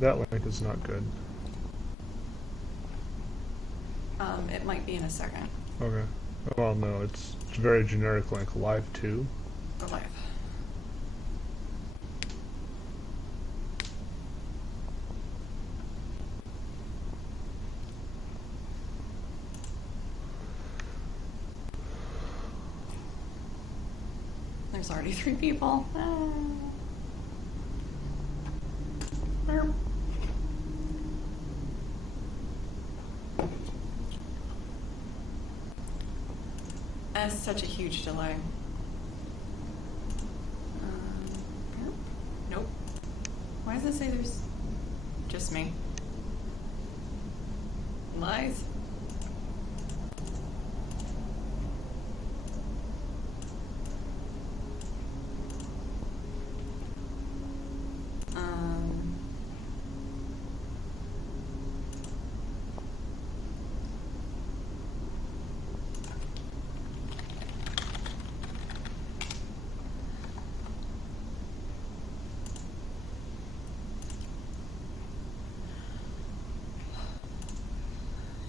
That link is not good. It might be in a second. Okay. Well, no, it's a very generic link. Live 2. The live. There's already 3 people. That's such a huge delay. Nope. Why does it say there's just me? Lies.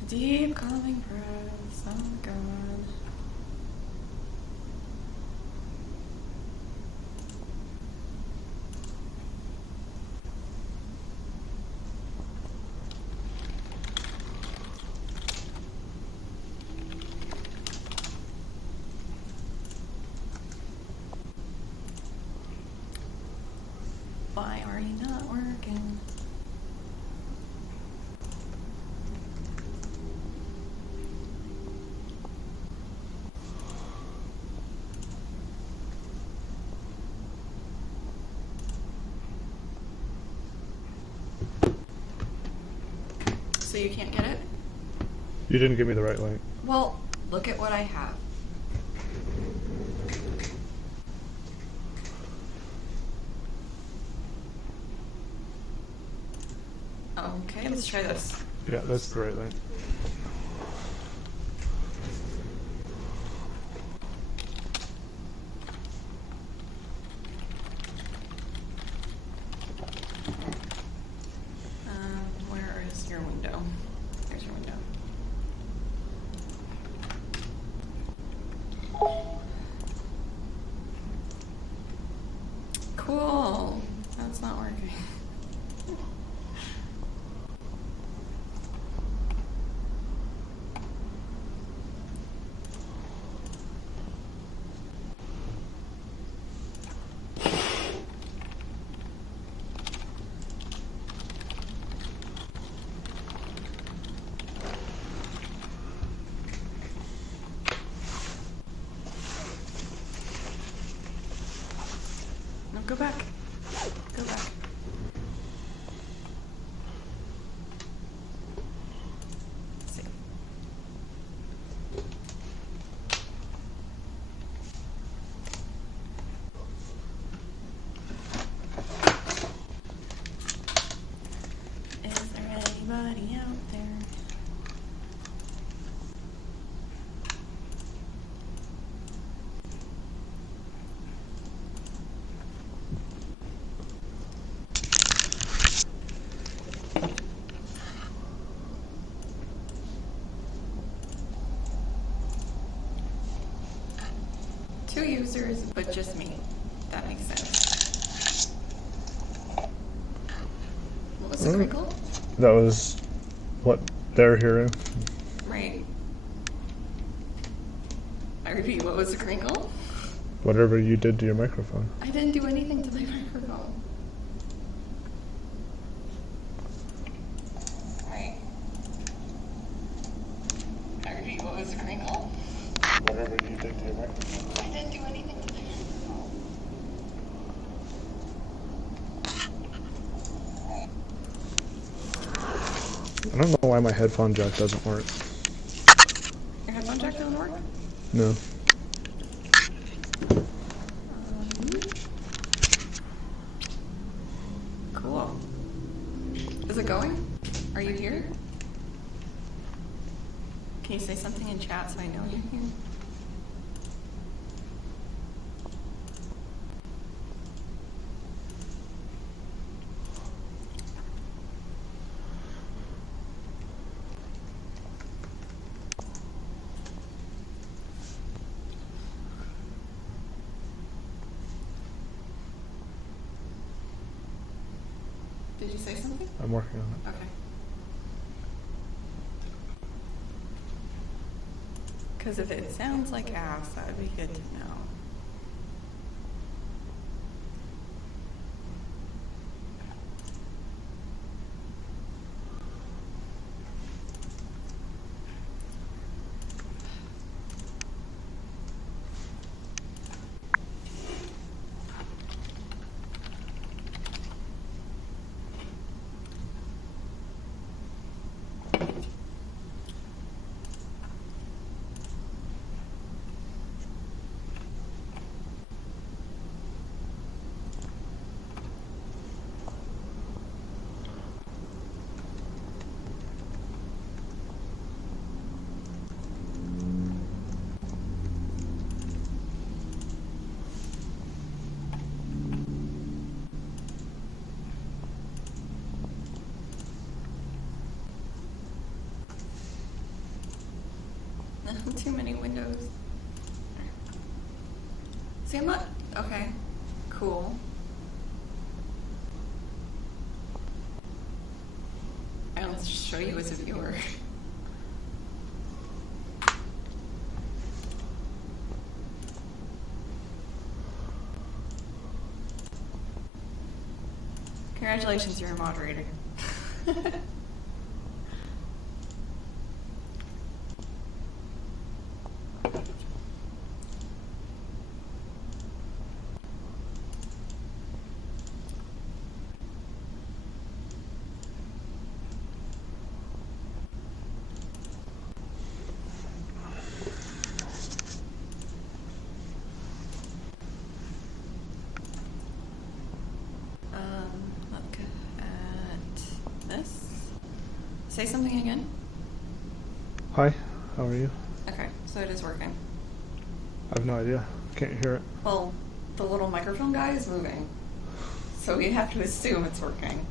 Deep calming breaths. Oh my God. Why are you not working? So you can't get it? You didn't give me the right link. Well, look at what I have. Okay, let's try this. Yeah, that's the right link. Where is your window? There's your window. Cool. That's not working. No, go back. Go back. Let's see. Is there anybody out there? Two users, but just me. That makes sense. What was the crinkle? That was what they're hearing. Right. I repeat, what was the crinkle? Whatever you did to your microphone. I didn't do anything to my microphone. Right. I repeat, what was the crinkle? Whatever you did to your microphone. I didn't do anything to my I don't know why my headphone jack doesn't work. Your headphone jack doesn't work? No. Cool. Is it going? Are you here? Can you say something in chat so I know you're here? Did you say something? I'm working on it. Okay. Because if it sounds like ass, that would be good to know. Too many windows. See, I'm not... Okay. Cool. I'll show you as a viewer. Congratulations, you're a moderator. Look at this. Say something again. Hi, how are you? Okay, so it is working. I have no idea. Can't hear it. Well, the little microphone guy is moving, so we have to assume it's working.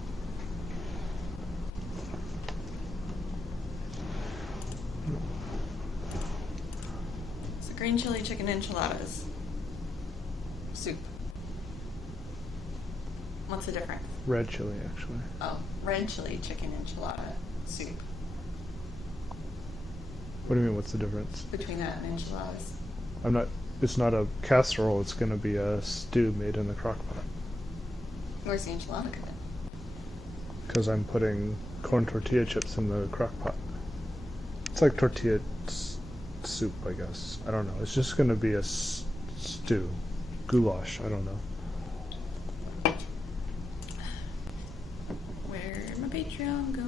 So green chili chicken enchiladas. Soup. What's the difference? Red chili, actually. Oh, red chili chicken enchilada soup. What do you mean, what's the difference? Between that and enchiladas. It's not a casserole, it's going to be a stew made in the crock pot. Where's the enchilada come in? Because I'm putting corn tortilla chips in the crock pot. It's like tortilla soup, I guess. I don't know. It's just going to be a stew. Goulash, I don't know. Where'd my Patreon go?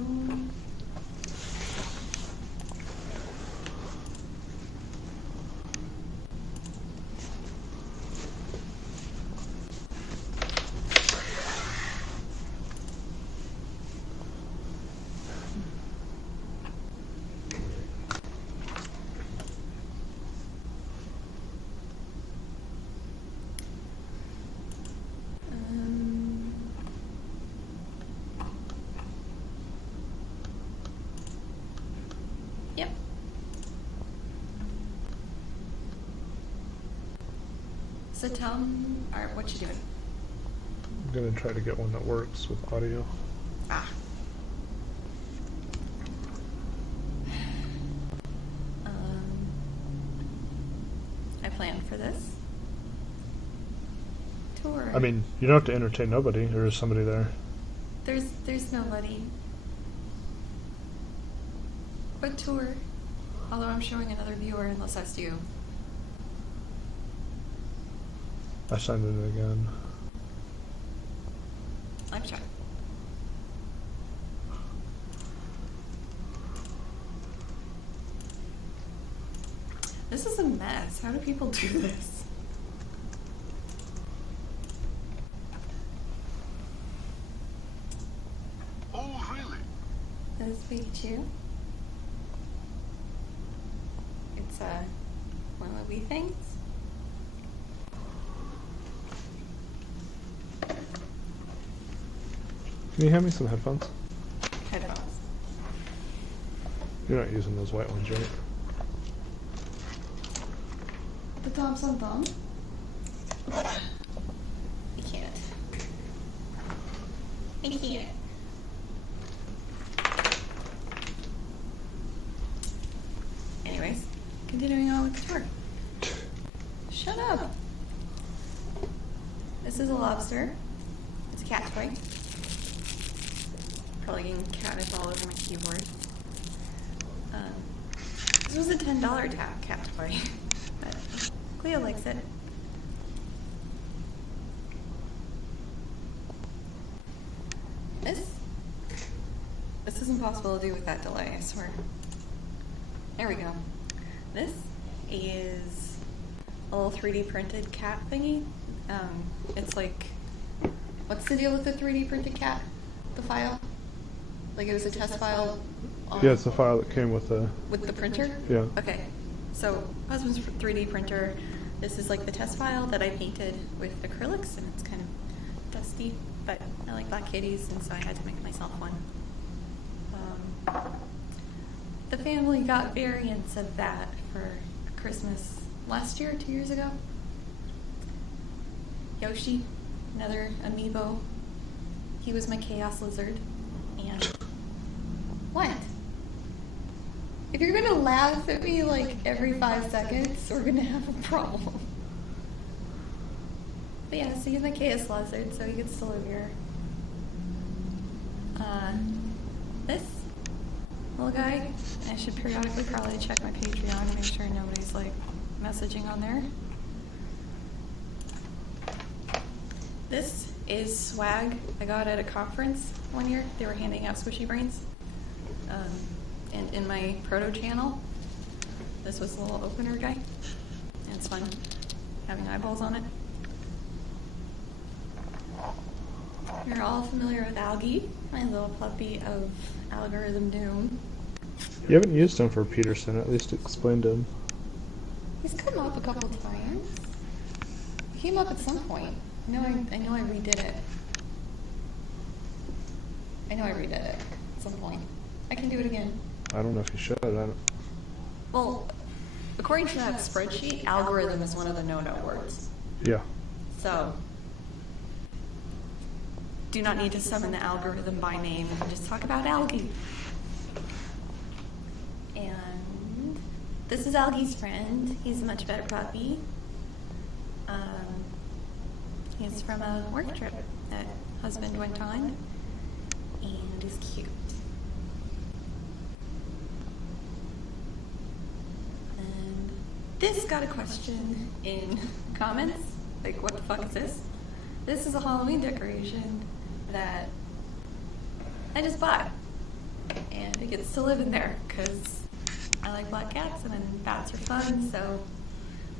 Yep. So tell them, alright, what you doing? I'm going to try to get one that works with audio. Ah. I planned for this tour. I mean, you don't have to entertain nobody. There is somebody there. There's nobody. But tour. Although I'm showing another viewer unless that's you. I signed in again. I'm sure. This is a mess. How do people do this? Oh, really? Nice to meet you. It's one of the wee things. Can you hand me some headphones? Headphones. You're not using those white ones, right? The Thompson thumb. You can't. I can't. continuing on with the tour. Shut up. This is a lobster. It's a cat toy. Probably getting catnip all over my keyboard. This was a $10 cat toy, but Cleo likes it. This is impossible to do with that delay, I swear. There we go. This is a little 3D printed cat thingy. It's like, what's the deal with the 3D printed cat? The file? Like it was a test file? Yeah, it's the file that came with the printer? Yeah. Okay. So, husband's 3D printer. This is like the test file that I painted with acrylics, and it's kind of dusty, but I like black kitties, and so I had to make myself one. The family got variants of that for Christmas last year, 2 years ago. Yoshi, another amiibo. He was my chaos lizard. And what? If you're gonna laugh at me like every 5 seconds, we're gonna have a problem. But yeah, so he's my chaos lizard, so he gets to live here. This little guy, I should periodically probably check my Patreon to make sure nobody's like messaging on there. This is swag I got at a conference one year. They were handing out squishy brains. And in my proto channel, this was the little opener guy. And it's fun having eyeballs on it. You're all familiar with Algae, my little puppy of algorithm doom. You haven't used him for Peterson, at least explain to him. He's come up a couple times. He came up at some point. I know I redid it. I know I redid it at some point. I can do it again. I don't know if you should. I don't. Well, according to that spreadsheet, algorithm is one of the no-no words. Yeah. So, do not need to summon the algorithm by name. We can just talk about Algae. And this is Algae's friend. He's a much better puppy. He's from a work trip that husband went on, and he's cute. And this got a question in comments, like what the fuck is this? This is a Halloween decoration that I just bought, and it gets to live in there because I like black cats and bats are fun, so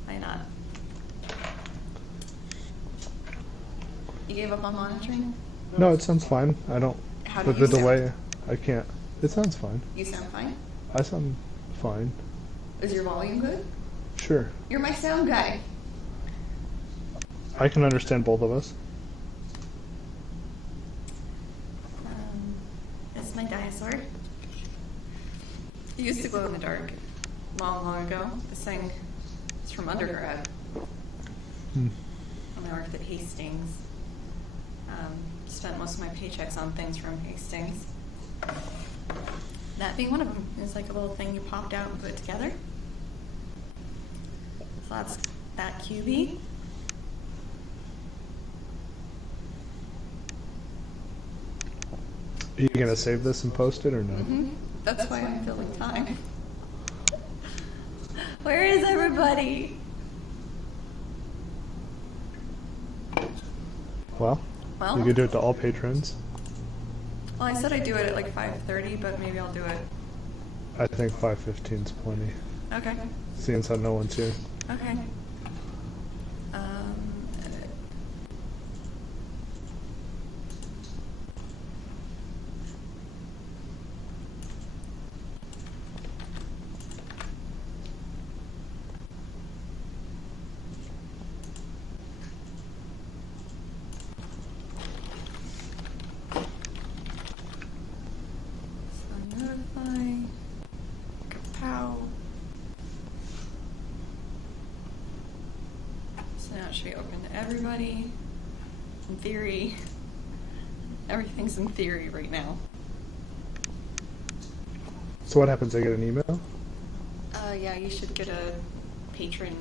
why not? You gave up on monitoring? No, it sounds fine. I don't. How do With you the sound? delay, I can't. It sounds fine. You sound fine? I sound fine. Is your volume good? Sure. You're my sound guy. I can understand both of us. This is my dinosaur. It used to glow in the dark long, long ago. This thing is from undergrad. When I worked at Hastings. Spent most of my paychecks on things from Hastings. That being one of them. It's like a little thing you popped out and put together. So that's that QB. Are you gonna save this and post it or no? Mm-hmm. That's why I'm filling time. Where is everybody? Well, you could do it to all patrons. Well, I said I'd do it at like 5:30, but maybe I'll do it. I think 5:15 is plenty. Okay. Seeing as how no one's here. Okay. Edit. So notify. Kapow. So now it should be open to everybody. In theory, everything's in theory right now. So what happens? I get an email? Yeah, you should get a patron,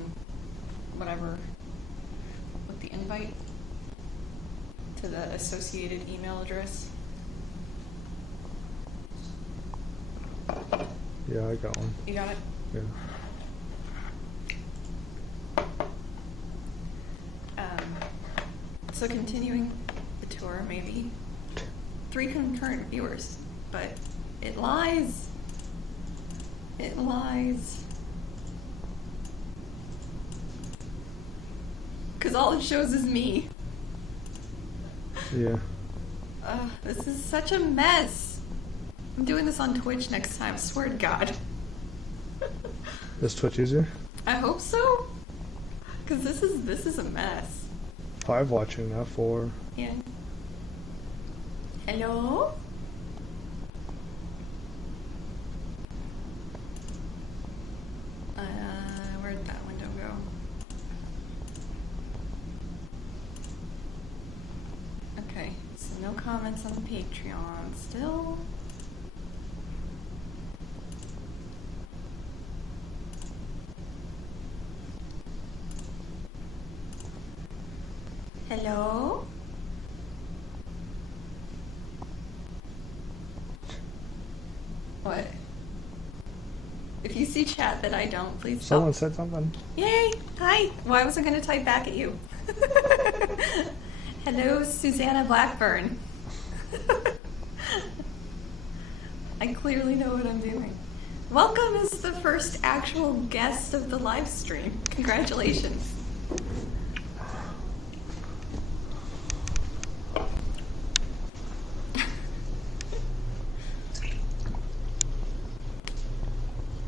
whatever, with the invite to the associated email address. Yeah, I got one. You got it? Yeah. So continuing the tour, maybe 3 concurrent viewers, but it lies. It lies. Because all it shows is me. Yeah. This is such a mess. I'm doing this on Twitch next time, swear to God. Is Twitch easier? I hope so. Because this is a mess. 5 watching now, 4. Yeah. Hello? Where'd that window go? Okay, so no comments on the Patreon still. Hello? What? If you see chat that I don't, please Someone stop. said something. Yay! Hi! Well, I wasn't going to type back at you. Hello, Susanna Blackburn. I clearly know what I'm doing. Welcome as the first actual guest of the live stream. Congratulations.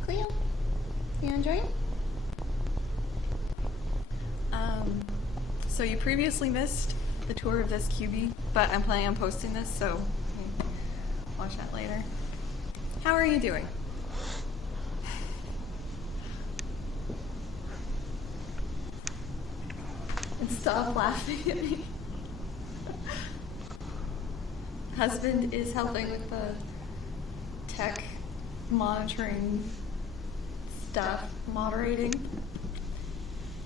Cleo, you enjoying? So you previously missed the tour of this QB, but I'm planning on posting this, so you can watch that later. How are you doing? And stop laughing at me. Husband is helping with the tech monitoring stuff, moderating,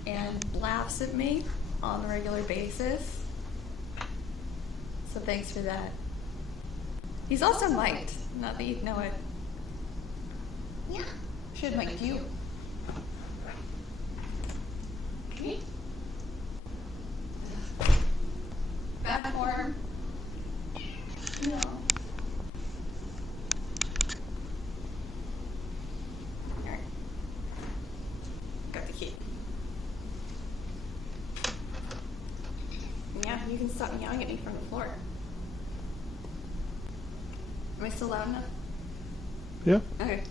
and laughs at me on a regular basis. So thanks for that. He's also mic'd, not that you'd know it. Yeah, should mic you. Okay. Back warm. No. Alright. Got the key. Yeah, you can stop yelling at me from the floor. Am I still loud enough? Yeah. Okay.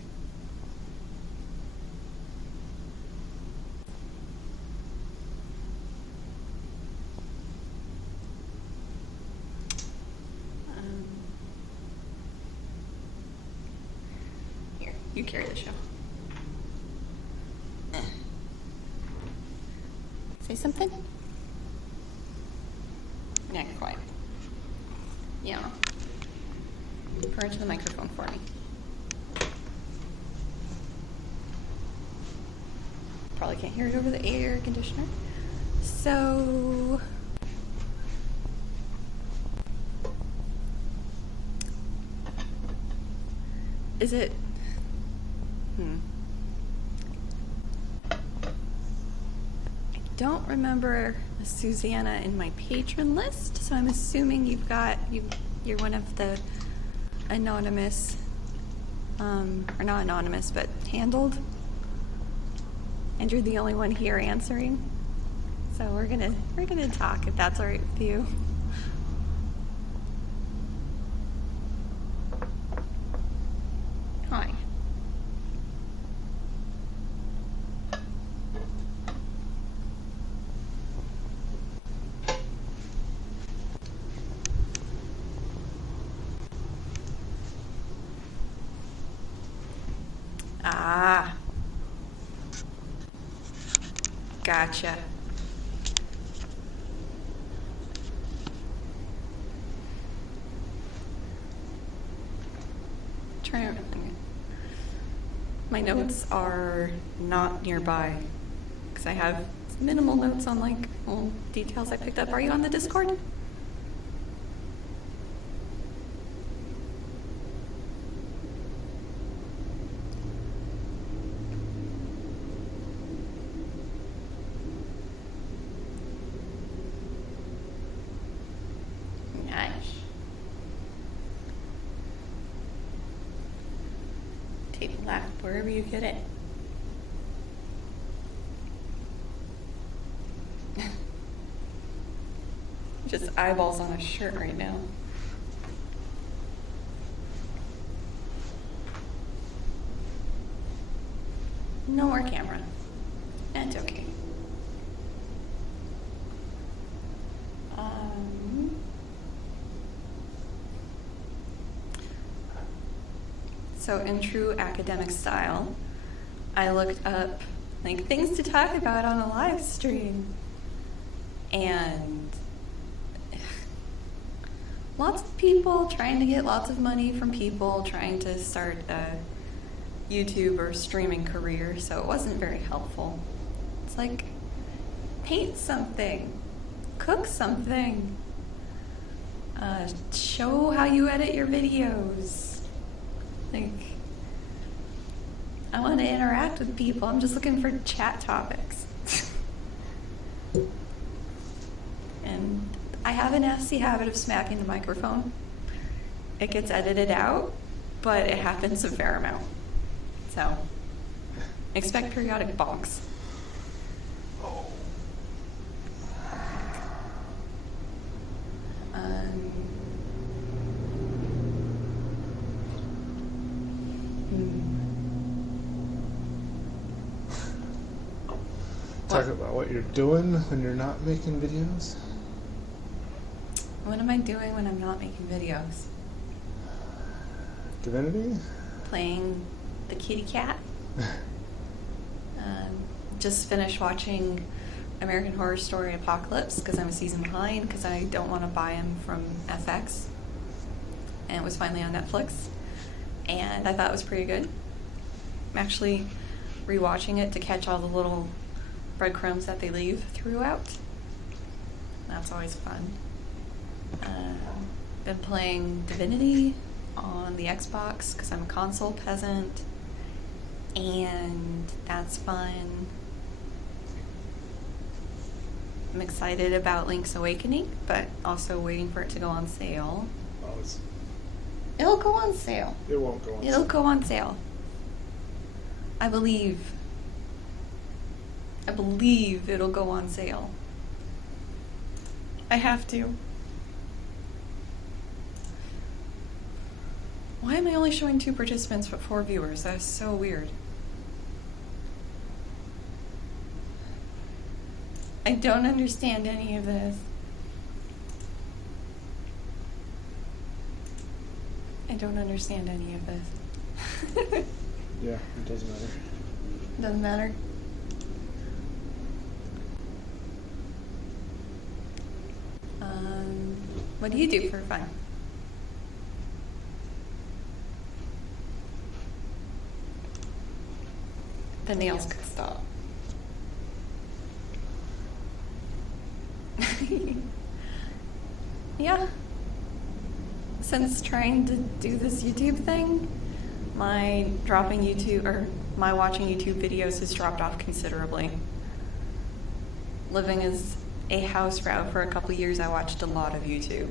Here, you carry the show. Say something? Yeah, quiet. Yeah. Purr into the microphone for me. Probably can't hear it over the air conditioner. So... is it... I don't remember a Susanna in my patron list, so I'm assuming you're one of the anonymous, or not anonymous, but handled, and you're the only one here answering. So we're gonna talk if that's all right with you. Hi. Ah. Gotcha. my notes are not nearby because I have minimal notes on like little details I picked up. Are you on the Discord? Nice. Take laugh wherever you get it. Just eyeballs on a shirt right now. No more camera. That's okay. So in true academic style, I looked up like things to talk about on a live stream. And lots of people trying to get lots of money from people trying to start a YouTube or streaming career, so it wasn't very helpful. It's like, paint something, cook something, show how you edit your videos. Like, I want to interact with people. I'm just looking for chat topics. And I have a nasty habit of smacking the microphone. It gets edited out, but it happens a fair amount. So, expect periodic bonks. Talk about what you're doing when you're not making videos. What am I doing when I'm not making videos? Divinity? Playing the kitty cat. Just finished watching American Horror Story Apocalypse because I'm a season behind because I don't want to buy them from FX. And it was finally on Netflix. And I thought it was pretty good. I'm actually rewatching it to catch all the little breadcrumbs that they leave throughout. That's always fun. Been playing Divinity on the Xbox because I'm a console peasant, and that's fun. I'm excited about Link's Awakening, but also waiting for it to go on sale. Oh, It'll go on sale. it won't go on. It'll go on sale. I believe it'll go on sale. I have to. Why am I only showing 2 participants but 4 viewers? That is so weird. I don't understand any of this. I don't understand any of this. Yeah, it doesn't matter. Doesn't matter. What do you do for fun? The nails could stop. Yeah. Since trying to do this YouTube thing, my watching YouTube videos has dropped off considerably. Living as a house route for a couple years, I watched a lot of YouTube.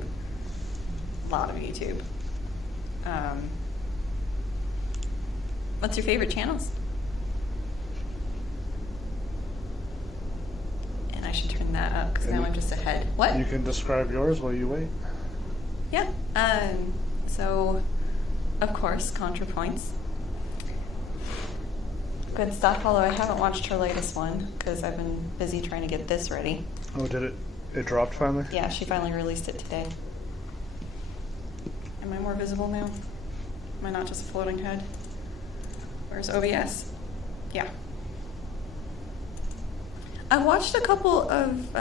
What's your favorite channels? And I should turn that up because now I'm just ahead. What? You can describe yours while you wait. Yeah. So, of course, ContraPoints. Good stuff, although I haven't watched her latest one because I've been busy trying to get this ready. Oh, did it? It dropped finally? Yeah, she finally released it today. Am I more visible now? Am I not just a floating head? Where's OBS? Yeah. I watched a couple of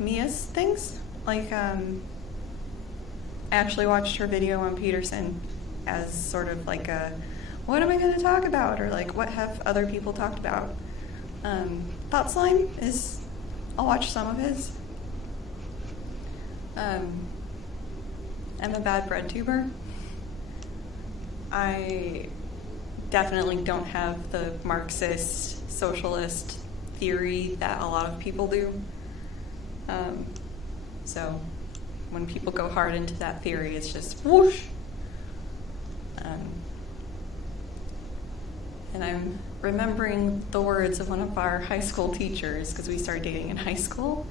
Mia's things. Like, I actually watched her video on Peterson as sort of like a what am I going to talk about? Or like, what have other people talked about? Thought Slime I'll watch some of his. I'm a bad bread tuber. I definitely don't have the Marxist, socialist theory that a lot of people do. So when people go hard into that theory, it's just whoosh. And I'm remembering the words of one of our high school teachers, because we started dating in high school,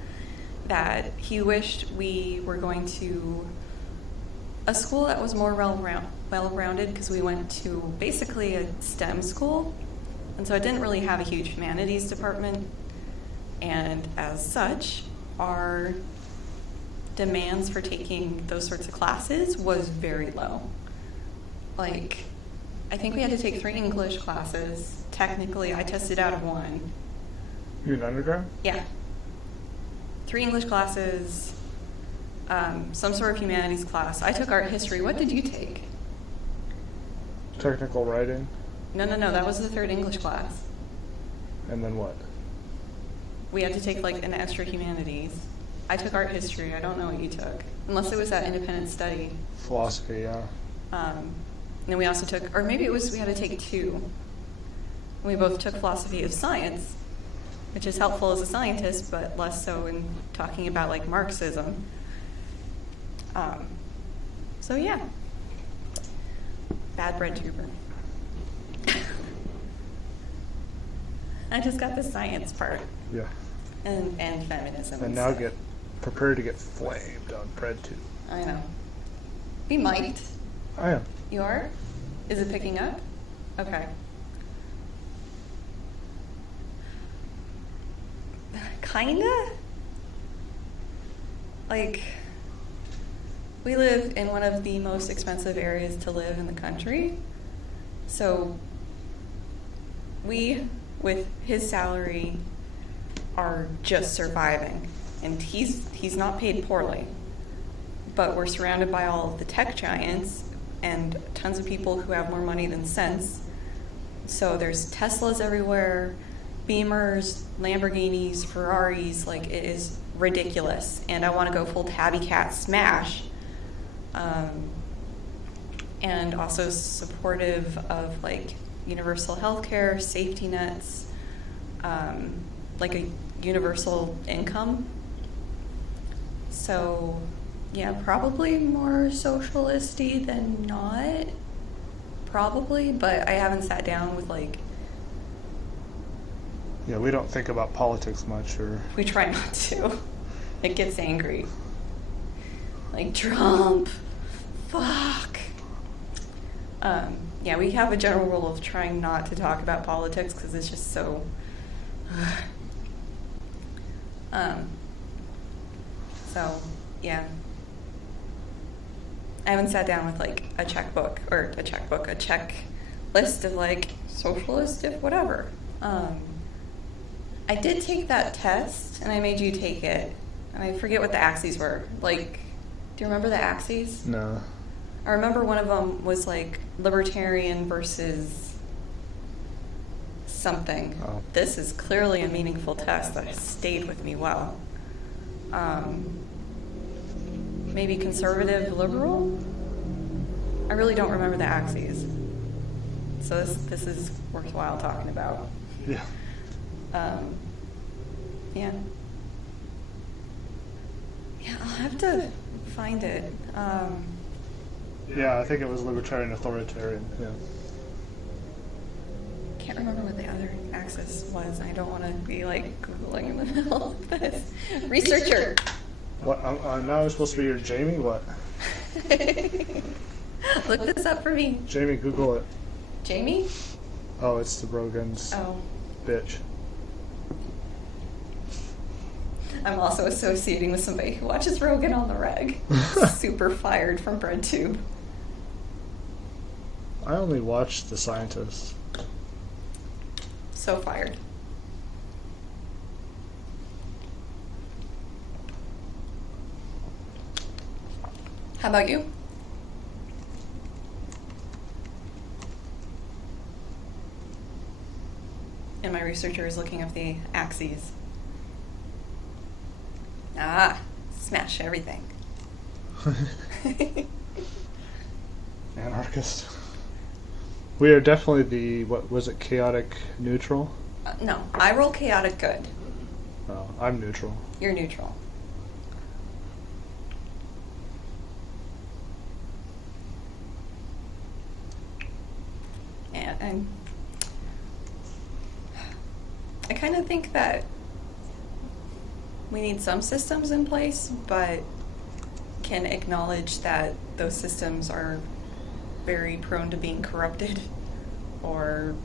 that he wished we were going to a school that was more well-rounded, because we went to basically a STEM school, and so it didn't really have a huge humanities department, and as such, our demands for taking those sorts of classes was very low. Like, I think we had to take 3 English classes. Technically, I tested out of 1. You an undergrad? Yeah. 3 English classes, some sort of humanities class. I took art history. What did you take? Technical writing. No, that was the 3rd English class. And then what? We had to take like an extra humanities. I took art history. I don't know what you took. Unless it was that independent study. Philosophy, yeah. And then we also took, or maybe it was we had to take 2. We both took philosophy of science, which is helpful as a scientist, but less so in talking about like Marxism. So yeah, bad bread tuber. I just got the science part. Yeah. And feminism. And now get prepared to get flamed on bread tube. I know. We might. I am. You are? Is it picking up? Okay. Kinda? Like, we live in one of the most expensive areas to live in the country. So, we, with his salary, are just surviving. And he's not paid poorly. But we're surrounded by all of the tech giants and tons of people who have more money than sense. So there's Teslas everywhere, Beamers, Lamborghinis, Ferraris, like it is ridiculous. And I want to go full tabby cat smash. And also supportive of like universal healthcare, safety nets, like a universal income. So yeah, probably more socialist-y than not. Probably, but I haven't sat down with like... Yeah, we don't think about politics much, or... We try not to. It gets angry. Like, Trump. Fuck. Yeah, we have a general rule of trying not to talk about politics because it's just so... So, yeah. I haven't sat down with like a checklist of like socialist, if whatever. I did take that test, and I made you take it. And I forget what the axes were. Like, do you remember the axes? No. I remember one of them was like libertarian versus something. Oh. This is clearly a meaningful test that has stayed with me well. Maybe conservative liberal? I really don't remember the axes. So this is worthwhile talking about. Yeah. Yeah. Yeah, I'll have to find it. Yeah, I think it was libertarian authoritarian. Yeah. Can't remember what the other axis was. I don't want to be like Googling in the middle of this. Researcher. What? Now I'm supposed to be your Jamie? What? Look this up for me. Jamie, Google it. Jamie? Oh, it's the Rogan's bitch. I'm also associating with somebody who watches Rogan on the reg. Super fired from BreadTube. I only watch The Scientist. So fired. How about you? and my researcher is looking up the axes. Smash everything. Anarchist. We are definitely the, what was it, chaotic neutral? No, I roll chaotic good. Oh, I'm neutral. You're neutral. And I kind of think that we need some systems in place, but can acknowledge that those systems are very prone to being corrupted or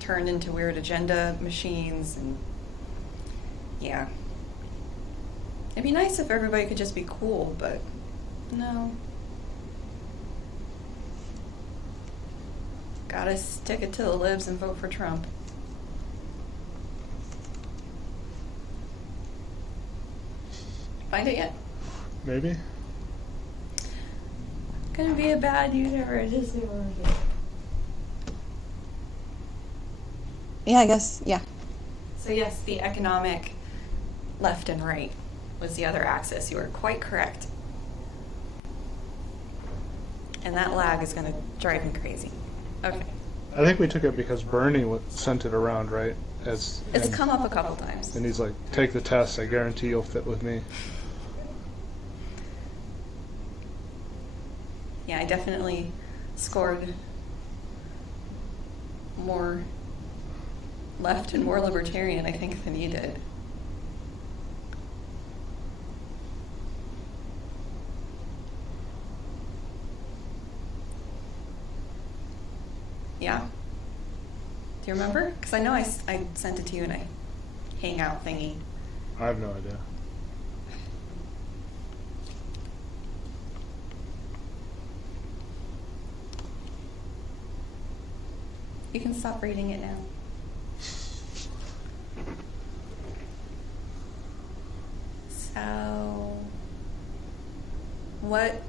turned into weird agenda machines. And yeah, it'd be nice if everybody could just be cool, but no. Gotta stick it to the libs and vote for Trump. Find it yet? Maybe? Gonna be a bad universe. Yeah, I guess, yeah. So yes, the economic left and right was the other axis. You were quite correct. And that lag is gonna drive me crazy. Okay. I think we took it because Bernie sent it around, right? It's and come up a couple times. he's like, take the test, I guarantee you'll fit with me. Yeah, I definitely scored more left and more libertarian, I think, than you did. Yeah? Do you remember? Because I know I sent it to you in a hangout thingy. I have no idea. You can stop reading it now. So, what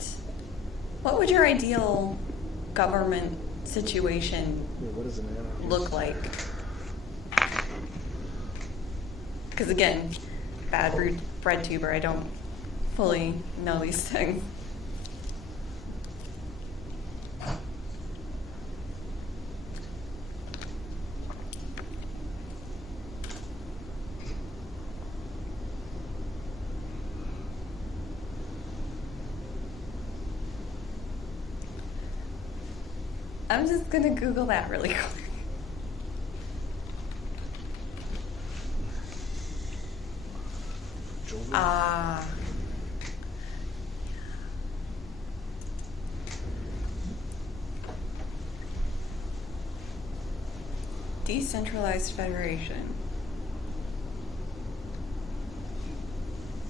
would your ideal government situation What is an anarchist? look like? Because again, bad bread tuber, I don't fully know these things. I'm just gonna Google that really quick. Decentralized federation.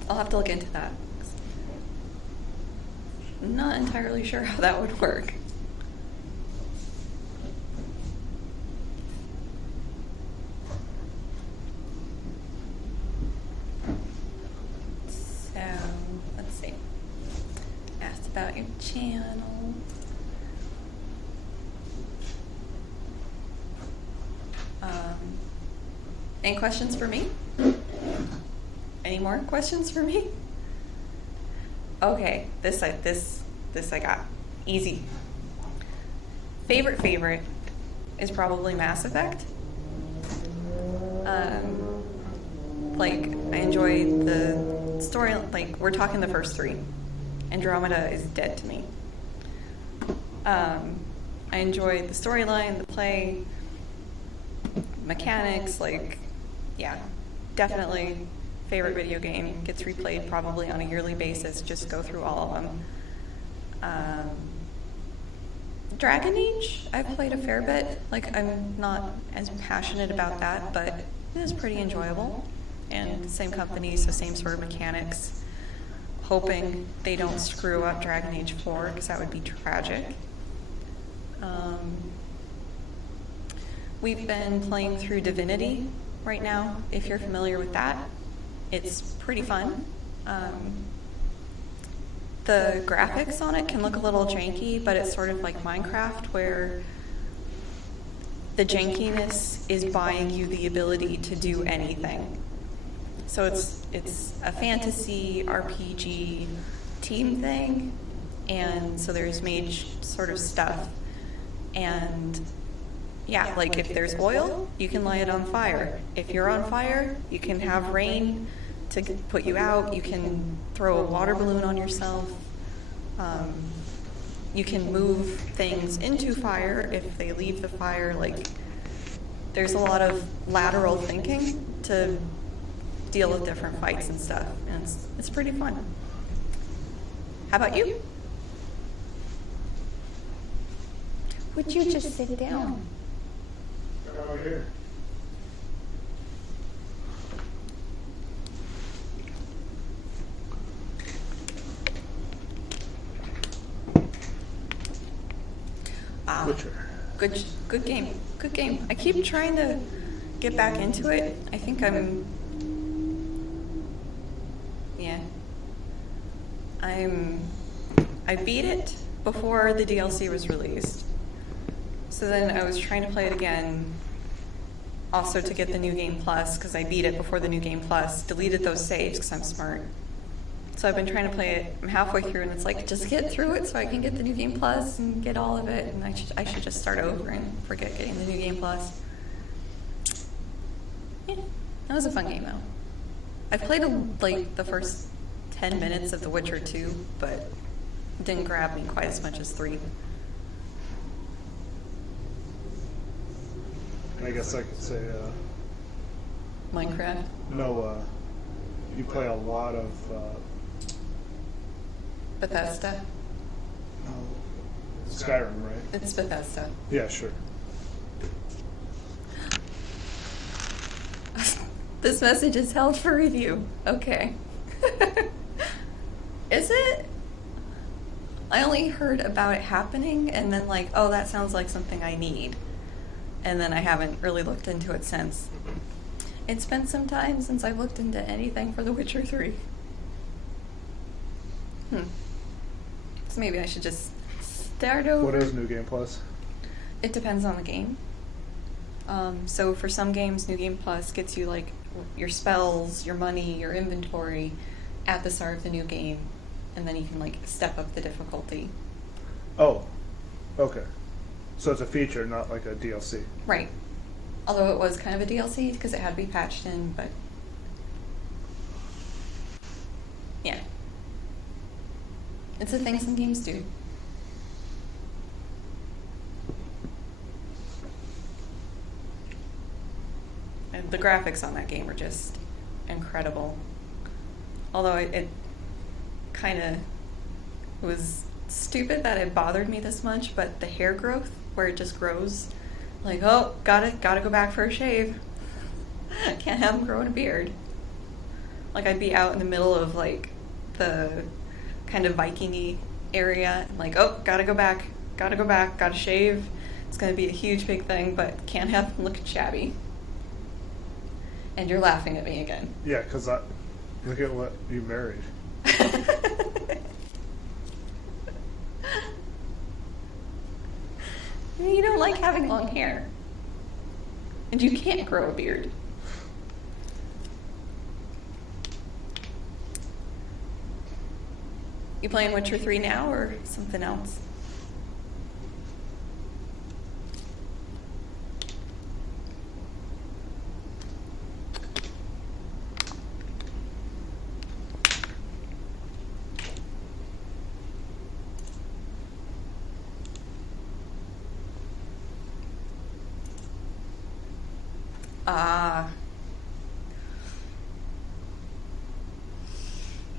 I'll have to look into that. I'm not entirely sure how that would work. So, let's see. Asked about your channel. Any questions for me? Any more questions for me? Okay, this I got. Easy. Favorite is probably Mass Effect. Like, I enjoy the story, like, we're talking the first three. Andromeda is dead to me. I enjoy the storyline, the play, mechanics, like, yeah, definitely favorite video game. Gets replayed probably on a yearly basis, just go through all of them. Dragon Age, I've played a fair bit. Like, I'm not as passionate about that, but it is pretty enjoyable. And same company, so same sort of mechanics. Hoping they don't screw up Dragon Age 4, because that would be tragic. We've been playing through Divinity right now, if you're familiar with that. It's pretty fun. The graphics on it can look a little janky, but it's sort of like Minecraft, where the jankiness is buying you the ability to do anything. So it's a fantasy RPG team thing, and so there's mage sort of stuff. And yeah, like if there's oil, you can light it on fire. If you're on fire, you can have rain to put you out. You can throw a water balloon on yourself. You can move things into fire if they leave the fire. Like, there's a lot of lateral thinking to deal with different fights and stuff, and it's pretty fun. How about you? Would you just sit down? Over here. Wow. Witcher. Good game. Good game. I keep trying to get back into it. I think I beat it before the DLC was released. So then I was trying to play it again, also to get the New Game Plus, because I beat it before the New Game Plus, deleted those saves because I'm smart. So I've been trying to play it. I'm halfway through, and it's like, just get through it so I can get the New Game Plus and get all of it. And I should just start over and forget getting the New Game Plus. Yeah, that was a fun game, though. I've played like the first 10 minutes of The Witcher 2, but it didn't grab me quite as much as 3. I guess I could say, Minecraft? no, you play a lot of, Bethesda? Skyrim, right? It's Bethesda. Yeah, sure. This message is held for review. Okay. Is it? I only heard about it happening and then like, oh, that sounds like something I need. And then I haven't really looked into it since. It's been some time since I've looked into anything for The Witcher 3. So maybe I should just start over. What is New Game Plus? It depends on the game. So for some games, New Game Plus gets you like your spells, your money, your inventory at the start of the new game, and then you can like step up the difficulty. Oh, okay. So it's a feature, not like a DLC. Right. Although it was kind of a DLC because it had to be patched in, but yeah. It's a thing some games do. And the graphics on that game are just incredible. Although it kind of was stupid that it bothered me this much, but the hair growth, where it just grows, like, oh, gotta go back for a shave. Can't have him growing a beard. Like, I'd be out in the middle of, like, the kind of Viking-y area, and like, oh, gotta go back, gotta shave. It's gonna be a huge, big thing, but can't have him looking shabby. And you're laughing at me again. Yeah, because look at what you married. You don't like having long hair. And you can't grow a beard. You playing Witcher 3 now or something else?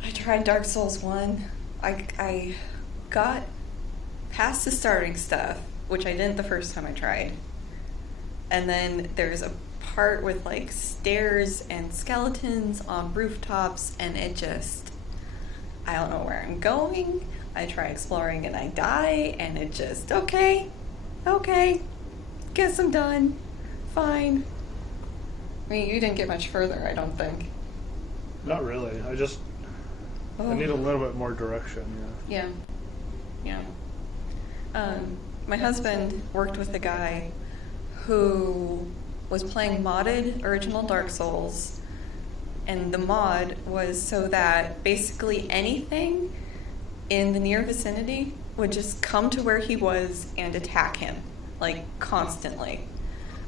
I tried Dark Souls 1. I got past the starting stuff, which I didn't the first time I tried. And then there's a part with like stairs and skeletons on rooftops, and it just, I don't know where I'm going. I try exploring and I die, and it just, okay, guess I'm done, fine. I mean, you didn't get much further, I don't think. Not really. I need a little bit more direction, yeah. Yeah. My husband worked with a guy who was playing modded original Dark Souls, and the mod was so that basically anything in the near vicinity would just come to where he was and attack him, like, constantly.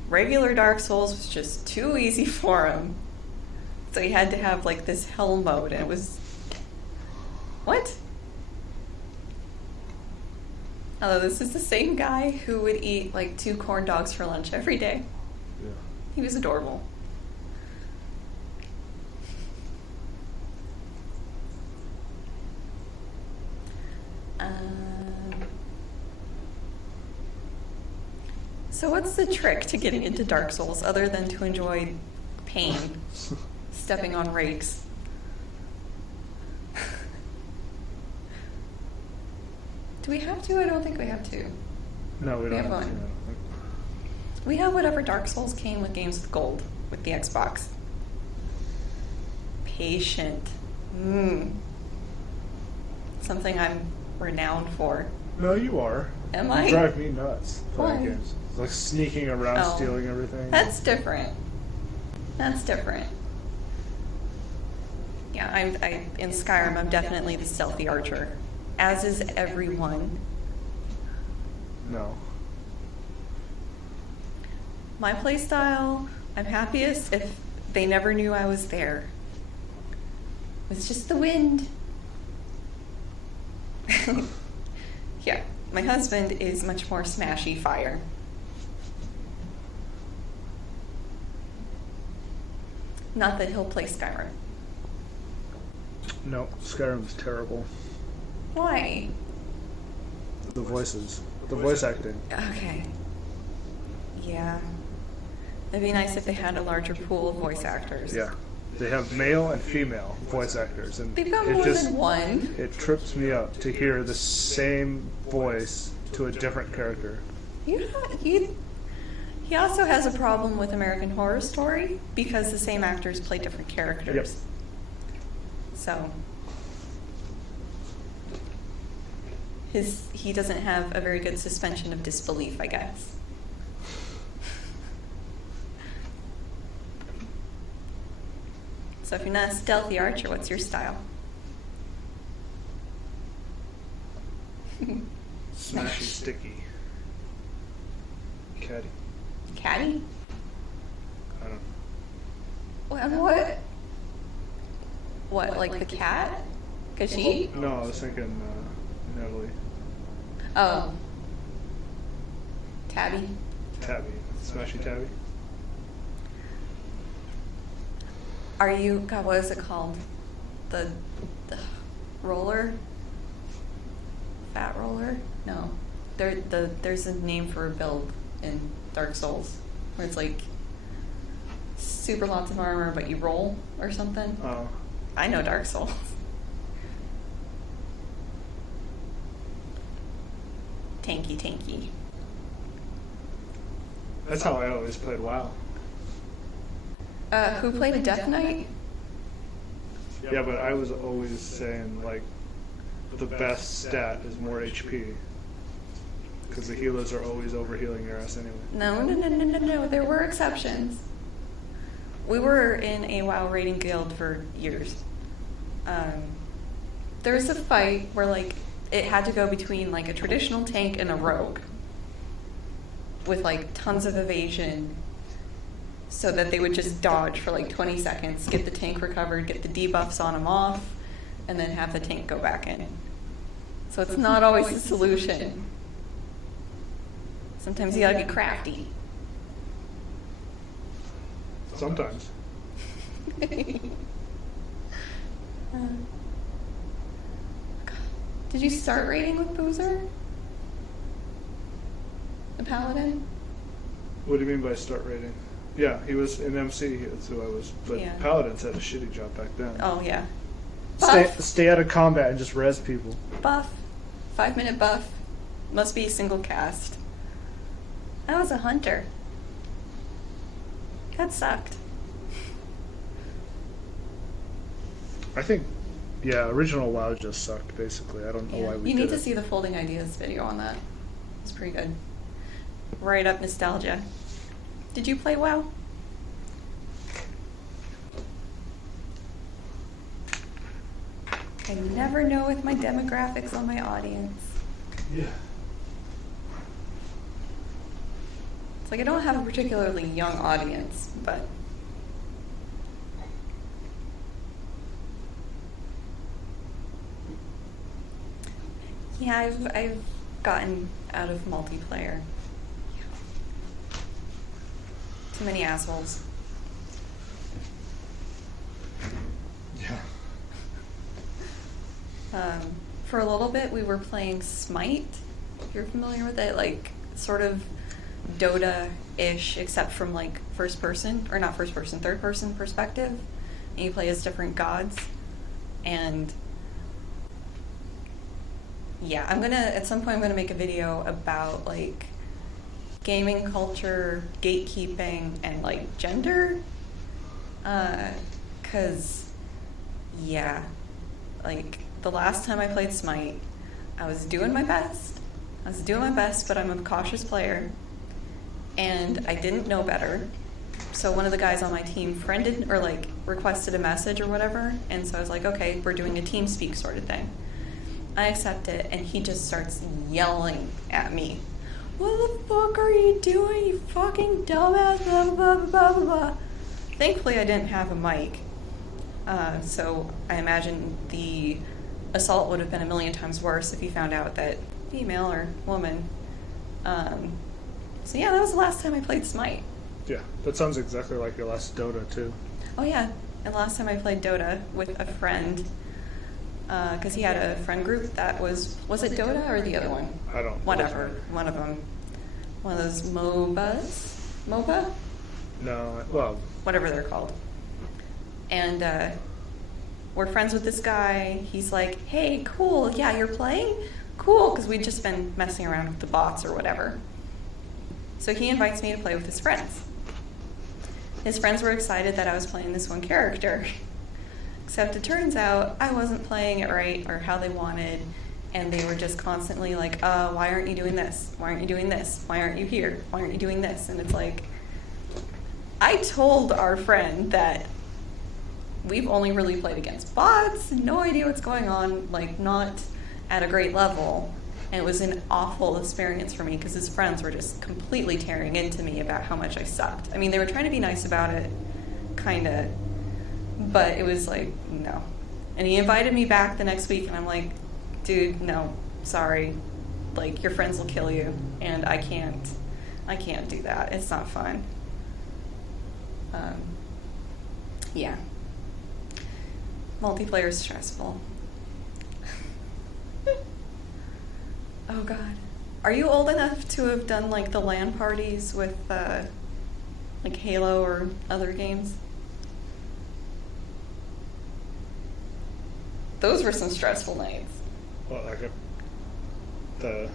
Regular Dark Souls was just too easy for him. So he had to have, like, this hell mode, and it was... What? Although this is the same guy who would eat, like, 2 corn dogs for lunch every day. Yeah. He was adorable. So what's the trick to getting into Dark Souls other than to enjoy pain, stepping on rakes? Do we have to? I don't think we have to. No, we don't have have to. one. We have whatever Dark Souls came with Games with Gold with the Xbox. Patient. Something I'm renowned for. No, you are. Am You I? drive me nuts playing Why? games. Like sneaking around, Oh. stealing everything. That's different. That's different. Yeah, I in Skyrim, I'm definitely the stealthy archer, as is everyone. No. My playstyle, I'm happiest if they never knew I was there. It's just the wind. Yeah, my husband is much more smashy fire. Not that he'll play Skyrim. No, Skyrim's terrible. Why? The voices. The voice acting. Okay. Yeah. It'd be nice if they had a larger pool of voice actors. Yeah. They have male and female voice actors, and They've got it more just than one. it trips me up to hear the same voice to a different character. He also has a problem with American Horror Story because the same actors play different characters. Yep. So he doesn't have a very good suspension of disbelief, I guess. So if you're not a stealthy archer, what's your style? Smashy, sticky. Caddy. Caddy? I don't know. What? What, like the cat? Cause she? No, I was thinking Natalie. Oh. Tabby? Tabby. Smashy Tabby. Are you, God, what is it called? The roller? Fat roller? No. There's a name for a build in Dark Souls where it's like super lots of armor, but you roll or something. Oh. I know Dark Souls. Tanky. That's how I always played WoW. Who played a Death Knight? Yeah, but I was always saying, like, the best stat is more HP. Because the healers are always overhealing your ass anyway. No. There were exceptions. We were in a WoW raiding guild for years. There was a fight where, like, it had to go between, like, a traditional tank and a rogue. With, like, tons of evasion. So that they would just dodge for, like, 20 seconds, get the tank recovered, get the debuffs on them off, and then have the tank go back in. So it's not always the solution. Sometimes you gotta get crafty. Sometimes. Did you start raiding with Boozer? The Paladin? What do you mean by start rating? Yeah, he was an MC, that's who I was. But Yeah. Paladins had a shitty job back then. Oh, yeah. Stay out of combat and just res people. Buff. 5-minute buff. Must be single cast. I was a hunter. That sucked. I think, yeah, original WoW just sucked, basically. I don't know why we You did need to it. see the Folding Ideas video on that. It's pretty good. Right up nostalgia. Did you play WoW? I never know with my demographics on my audience. Yeah. It's like I don't have a particularly young audience, but yeah, I've gotten out of multiplayer. Too many assholes. Yeah. For a little bit, we were playing Smite. If you're familiar with it, like sort of Dota-ish, except from like first person, or not first person, third person perspective. And you play as different gods. And yeah, at some point I'm gonna make a video about like gaming culture, gatekeeping, and like gender. 'Cause yeah, like the last time I played Smite, I was doing my best, but I'm a cautious player, and I didn't know better. So one of the guys on my team friended, or like requested a message or whatever, and so I was like, okay, we're doing a team speak sort of thing. I accept it, and he just starts yelling at me. What the fuck are you doing, you fucking dumbass, blah, blah, blah, blah, blah, blah. Thankfully, I didn't have a mic, so I imagine the assault would have been a million times worse if he found out that female or woman. So yeah, that was the last time I played Smite. Yeah, that sounds exactly like your last Dota too. Oh yeah, and last time I played Dota with a friend, because he had a friend group that was it Dota or the other one? I don't. Whatever, one of them. One of those MOBAs? MOBA? No, well. Whatever they're called. And we're friends with this guy. He's like, hey, cool, yeah, you're playing? Cool, because we'd just been messing around with the bots or whatever. So he invites me to play with his friends. His friends were excited that I was playing this one character. Except it turns out I wasn't playing it right or how they wanted, and they were just constantly like, why aren't you doing this? Why aren't you doing this? Why aren't you here? Why aren't you doing this? And it's like, I told our friend that we've only really played against bots, no idea what's going on, like not at a great level. And it was an awful experience for me because his friends were just completely tearing into me about how much I sucked. I mean, they were trying to be nice about it, kinda, but it was like, no. And he invited me back the next week, and I'm like, dude, no, sorry. Like, your friends will kill you, and I can't do that. It's not fun. Yeah. Multiplayer is stressful. Oh God. Are you old enough to have done like the LAN parties with like Halo or other games? Those were some stressful nights. Well, like the